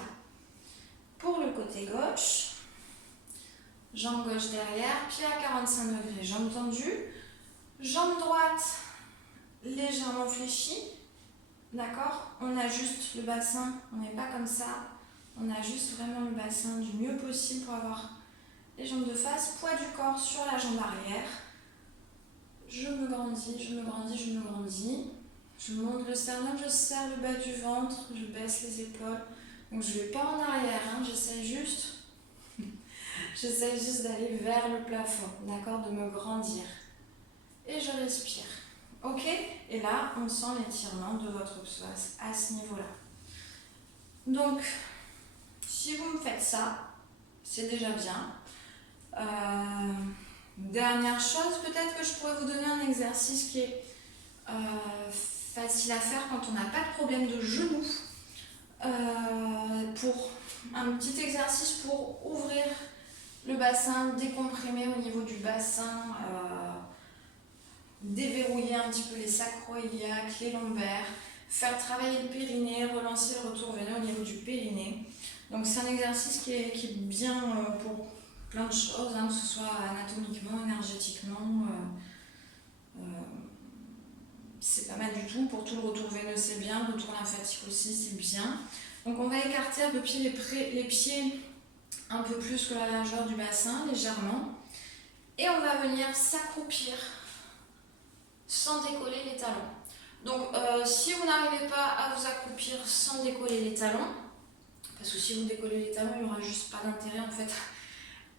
Pour le côté gauche, jambe gauche derrière, pied à 45 degrés, jambes tendues, jambe droite légèrement fléchie, d'accord? On ajuste le bassin, on n'est pas comme ça, on ajuste vraiment le bassin du mieux possible pour avoir les jambes de face, poids du corps sur la jambe arrière. Je me grandis, je me grandis, je me grandis. Je monte le sternum, je serre le bas du ventre, je baisse les épaules. Donc je ne vais pas en arrière, hein, j'essaie juste d'aller vers le plafond, d'accord, de me grandir. Et je respire. Ok? Et là, on sent l'étirement de votre psoas à ce niveau-là. Donc, si vous me faites ça, c'est déjà bien. Dernière chose, peut-être que je pourrais vous donner un exercice qui est facile à faire quand on n'a pas de problème de genou. Pour un petit exercice pour ouvrir le bassin, décomprimer au niveau du bassin, déverrouiller un petit peu les sacro-iliaques, les lombaires, faire travailler le périnée, relancer le retour veineux au niveau du périnée. Donc c'est un exercice qui est bien pour plein de choses, hein, que ce soit anatomiquement, énergétiquement. C'est pas mal du tout. Pour tout le retour veineux, c'est bien. Le retour lymphatique aussi, c'est bien. Donc on va écarter un peu les pieds un peu plus que la largeur du bassin, légèrement. Et on va venir s'accroupir sans décoller les talons. Donc si vous n'arrivez pas à vous accroupir sans décoller les talons, parce que si vous décollez les talons, il n'y aura juste pas d'intérêt en fait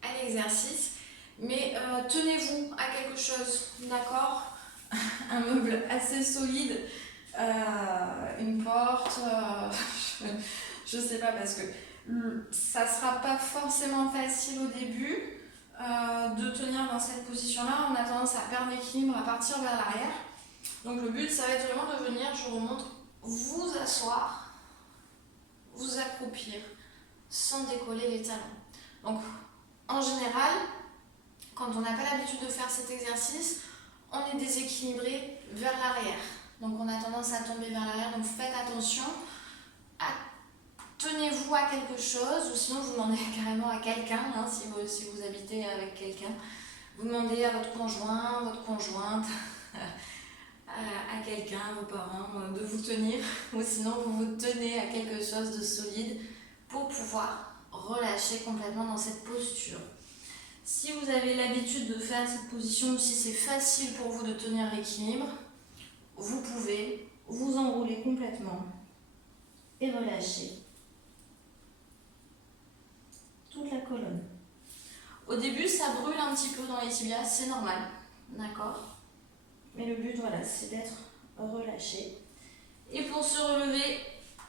à l'exercice. Mais tenez-vous à quelque chose, d'accord? Un meuble assez solide, une porte, je sais pas, parce que ça sera pas forcément facile au début de tenir dans cette position-là. On a tendance à perdre l'équilibre, à partir vers l'arrière. Donc le but, ça va être vraiment de venir, je vous remontre, vous asseoir, vous accroupir, sans décoller les talons. Donc en général, quand on n'a pas l'habitude de faire cet exercice, on est déséquilibré vers l'arrière. Donc on a tendance à tomber vers l'arrière, donc faites attention. Tenez-vous à quelque chose, ou sinon vous demandez carrément à quelqu'un, hein, si vous habitez avec quelqu'un. Vous demandez à votre conjoint, votre conjointe, à quelqu'un, vos parents, de vous tenir, ou sinon vous vous tenez à quelque chose de solide pour pouvoir relâcher complètement dans cette posture. Si vous avez l'habitude de faire cette position, ou si c'est facile pour vous de tenir l'équilibre, vous pouvez vous enrouler complètement et relâcher toute la colonne. Au début, ça brûle un petit peu dans les tibias, c'est normal, d'accord? Mais le but, voilà, c'est d'être relâché. Et pour se relever,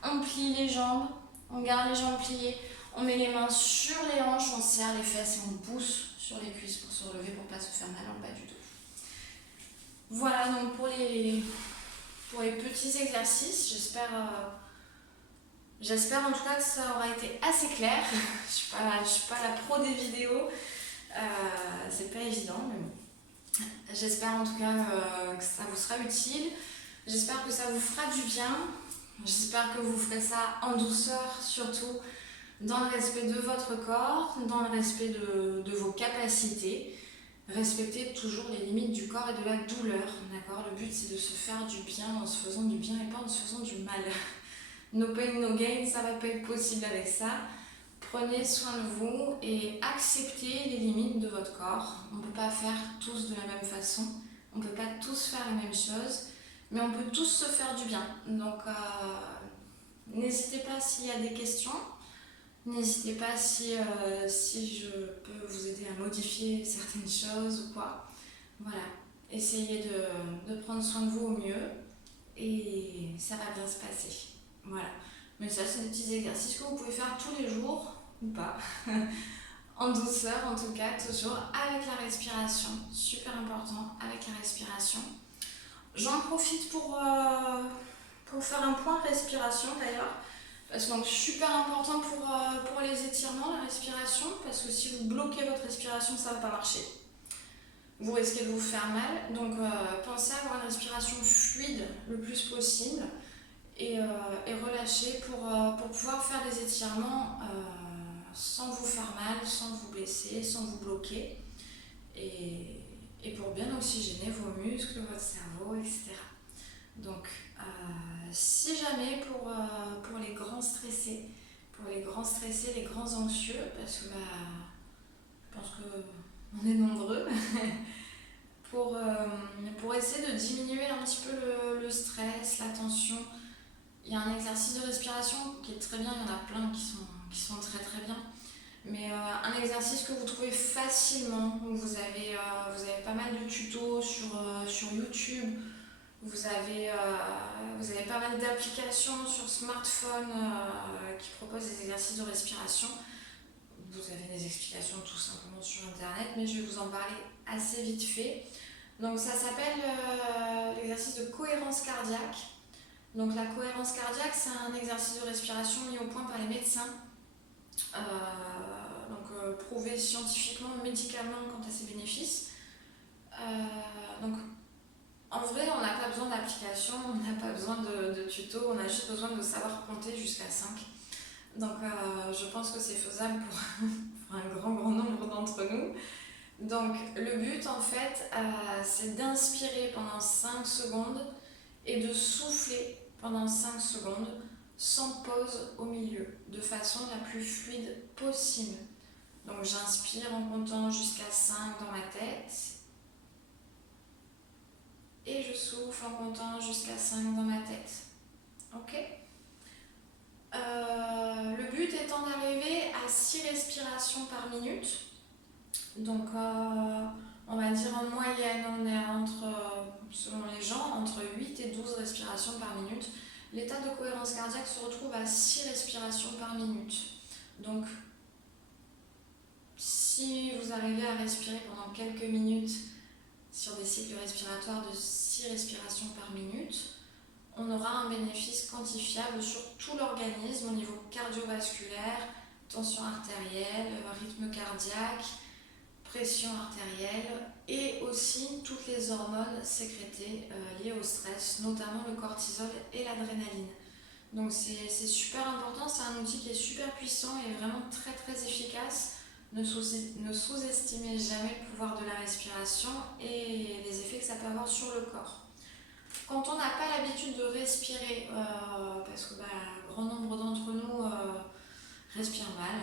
on plie les jambes, on garde les jambes pliées, on met les mains sur les hanches, on serre les fesses et on pousse sur les cuisses pour se relever, pour ne pas se faire mal en bas du dos. Voilà donc pour les petits exercices, j'espère en tout cas que ça aura été assez clair. Je suis pas la pro des vidéos, c'est pas évident, mais bon. J'espère en tout cas que ça vous sera utile, j'espère que ça vous fera du bien, j'espère que vous ferez ça en douceur surtout, dans le respect de votre corps, dans le respect de vos capacités. Respectez toujours les limites du corps et de la douleur, d'accord? Le but c'est de se faire du bien en se faisant du bien et pas en se faisant du mal. No pain, no gain, ça va pas être possible avec ça. Prenez soin de vous et acceptez les limites de votre corps. On ne peut pas faire tous de la même façon, on ne peut pas tous faire les mêmes choses, mais on peut tous se faire du bien. Donc n'hésitez pas s'il y a des questions. N'hésitez pas si je peux vous aider à modifier certaines choses ou quoi. Voilà, essayez de prendre soin de vous au mieux et ça va bien se passer. Voilà. Mais ça, c'est des petits exercices que vous pouvez faire tous les jours, ou pas, en douceur en tout cas, toujours avec la respiration. Super important, avec la respiration. J'en profite pour faire un point respiration d'ailleurs. Parce que donc super important pour les étirements, la respiration, parce que si vous bloquez votre respiration, ça ne va pas marcher. Vous risquez de vous faire mal, donc pensez à avoir une respiration fluide le plus possible et relâcher pour pouvoir faire des étirements sans vous faire mal, sans vous blesser, sans vous bloquer et pour bien oxygéner vos muscles, votre cerveau, etc. Donc, si jamais pour les grands stressés, les grands anxieux, parce que je pense qu'on est nombreux, pour essayer de diminuer un petit peu le stress, la tension, il y a un exercice de respiration qui est très bien, il y en a plein qui sont très très bien. Mais un exercice que vous trouvez facilement, où vous avez pas mal de tutos sur YouTube, vous avez pas mal d'applications sur smartphone qui proposent des exercices de respiration. Vous avez des explications tout simplement sur internet, mais je vais vous en parler assez vite fait. Donc ça s'appelle l'exercice de cohérence cardiaque. Donc la cohérence cardiaque, c'est un exercice de respiration mis au point par les médecins. Prouvé scientifiquement, médicalement quant à ses bénéfices. Donc en vrai, on n'a pas besoin d'application, on n'a pas besoin de tuto, on a juste besoin de savoir compter jusqu'à 5. Donc je pense que c'est faisable pour un grand nombre d'entre nous. Donc le but en fait, c'est d'inspirer pendant 5 secondes et de souffler pendant 5 secondes sans pause au milieu, de façon la plus fluide possible. Donc j'inspire en comptant jusqu'à 5 dans ma tête et je souffle en comptant jusqu'à 5 dans ma tête. Ok ? Le but étant d'arriver à 6 respirations par minute. Donc on va dire en moyenne, on est selon les gens, entre 8 et 12 respirations par minute. L'état de cohérence cardiaque se retrouve à 6 respirations par minute. Donc si vous arrivez à respirer pendant quelques minutes sur des cycles respiratoires de 6 respirations par minute, on aura un bénéfice quantifiable sur tout l'organisme au niveau cardiovasculaire, tension artérielle, rythme cardiaque, pression artérielle et aussi toutes les hormones sécrétées liées au stress, notamment le cortisol et l'adrénaline. Donc c'est super important, c'est un outil qui est super puissant et vraiment très très efficace. Ne sous-estimez jamais le pouvoir de la respiration et les effets que ça peut avoir sur le corps. Quand on n'a pas l'habitude de respirer, parce que grand nombre d'entre nous respirent mal,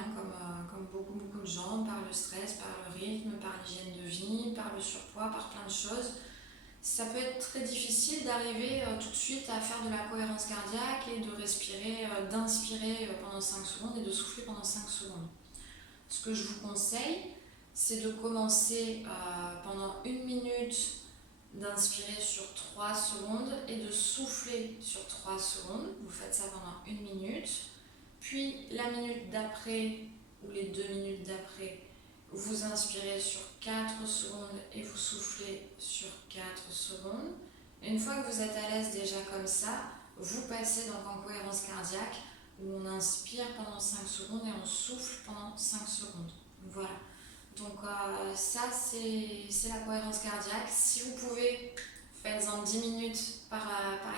comme beaucoup de gens, par le stress, par le rythme, par l'hygiène de vie, par le surpoids, par plein de choses, ça peut être très difficile d'arriver tout de suite à faire de la cohérence cardiaque et de respirer, d'inspirer pendant 5 secondes et de souffler pendant 5 secondes. Ce que je vous conseille, c'est de commencer pendant 1 minute d'inspirer sur 3 secondes et de souffler sur 3 secondes. Vous faites ça pendant 1 minute. Puis la minute d'après ou les 2 minutes d'après, vous inspirez sur 4 secondes et vous soufflez sur 4 secondes. Et une fois que vous êtes à l'aise déjà comme ça, vous passez donc en cohérence cardiaque où on inspire pendant 5 secondes et on souffle pendant 5 secondes. Voilà. Donc ça, c'est la cohérence cardiaque. Si vous pouvez, faites-en 10 minutes par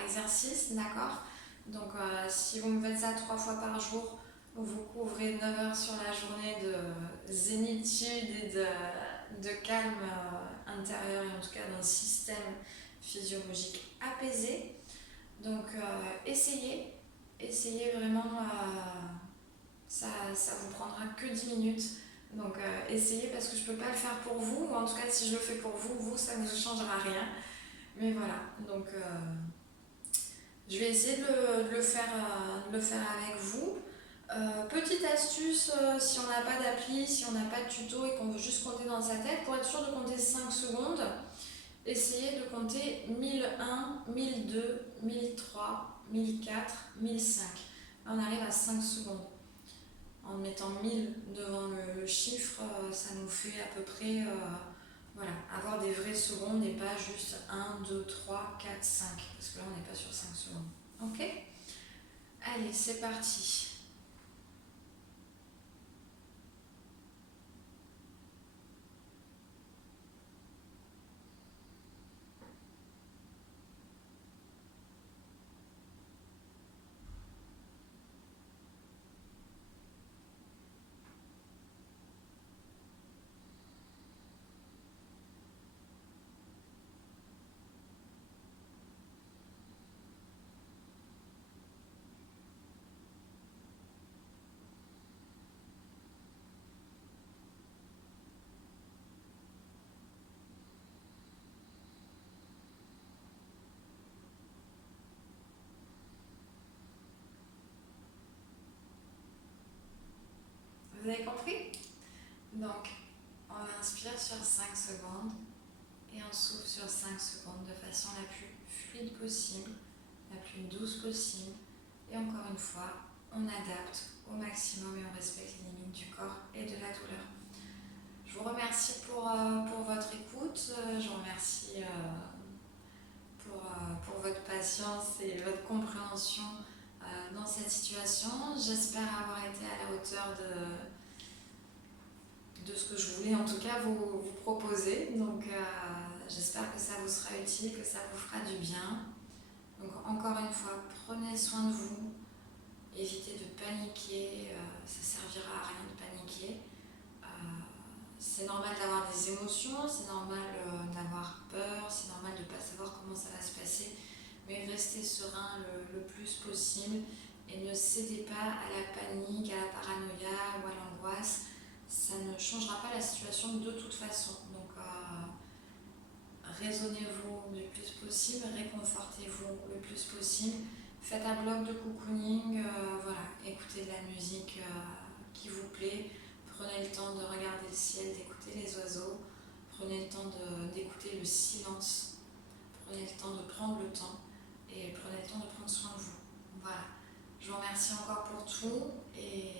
exercice, d'accord ? Donc si vous me faites ça 3 fois par jour, vous couvrez 9 heures sur la journée de zénitude et de calme intérieur et en tout cas d'un système physiologique apaisé. Donc essayez vraiment, ça vous prendra que 10 minutes. Donc essayez parce que je ne peux pas le faire pour vous, ou en tout cas si je le fais pour vous, ça ne vous changera rien. Mais voilà, donc je vais essayer de le faire avec vous. Petite astuce, si on n'a pas d'appli, si on n'a pas de tuto et qu'on veut juste compter dans sa tête, pour être sûr de compter 5 secondes, essayez de compter 1001, 1002, 1003, 1004, 1005. Là, on arrive à 5 secondes. En mettant 1000 devant le chiffre, ça nous fait à peu près voilà, avoir des vraies secondes et pas juste 1, 2, 3, 4, 5. Parce que là, on n'est pas sur 5 secondes. Ok? Allez, c'est parti. Vous avez compris? Donc, on inspire sur 5 secondes et on souffle sur 5 secondes de façon la plus fluide possible, la plus douce possible. Et encore une fois, on adapte au maximum et on respecte les limites du corps et de la douleur. Je vous remercie pour votre écoute. Je vous remercie pour votre patience et votre compréhension dans cette situation. J'espère avoir été à la hauteur de ce que je voulais en tout cas vous proposer. Donc j'espère que ça vous sera utile, que ça vous fera du bien. Donc encore une fois, prenez soin de vous. Évitez de paniquer, ça servira à rien de paniquer. C'est normal d'avoir des émotions, c'est normal d'avoir peur, c'est normal de ne pas savoir comment ça va se passer, mais restez serein le plus possible et ne cédez pas à la panique, à la paranoïa ou à l'angoisse. Ça ne changera pas la situation de toute façon. Donc raisonnez-vous le plus possible, réconfortez-vous le plus possible. Faites un bloc de cocooning, voilà, écoutez de la musique qui vous plaît, prenez le temps de regarder le ciel, d'écouter les oiseaux, prenez le temps d'écouter le silence, prenez le temps de prendre le temps et prenez le temps de prendre soin de vous. Voilà, je vous remercie encore pour tout et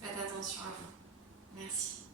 faites attention à vous. Merci.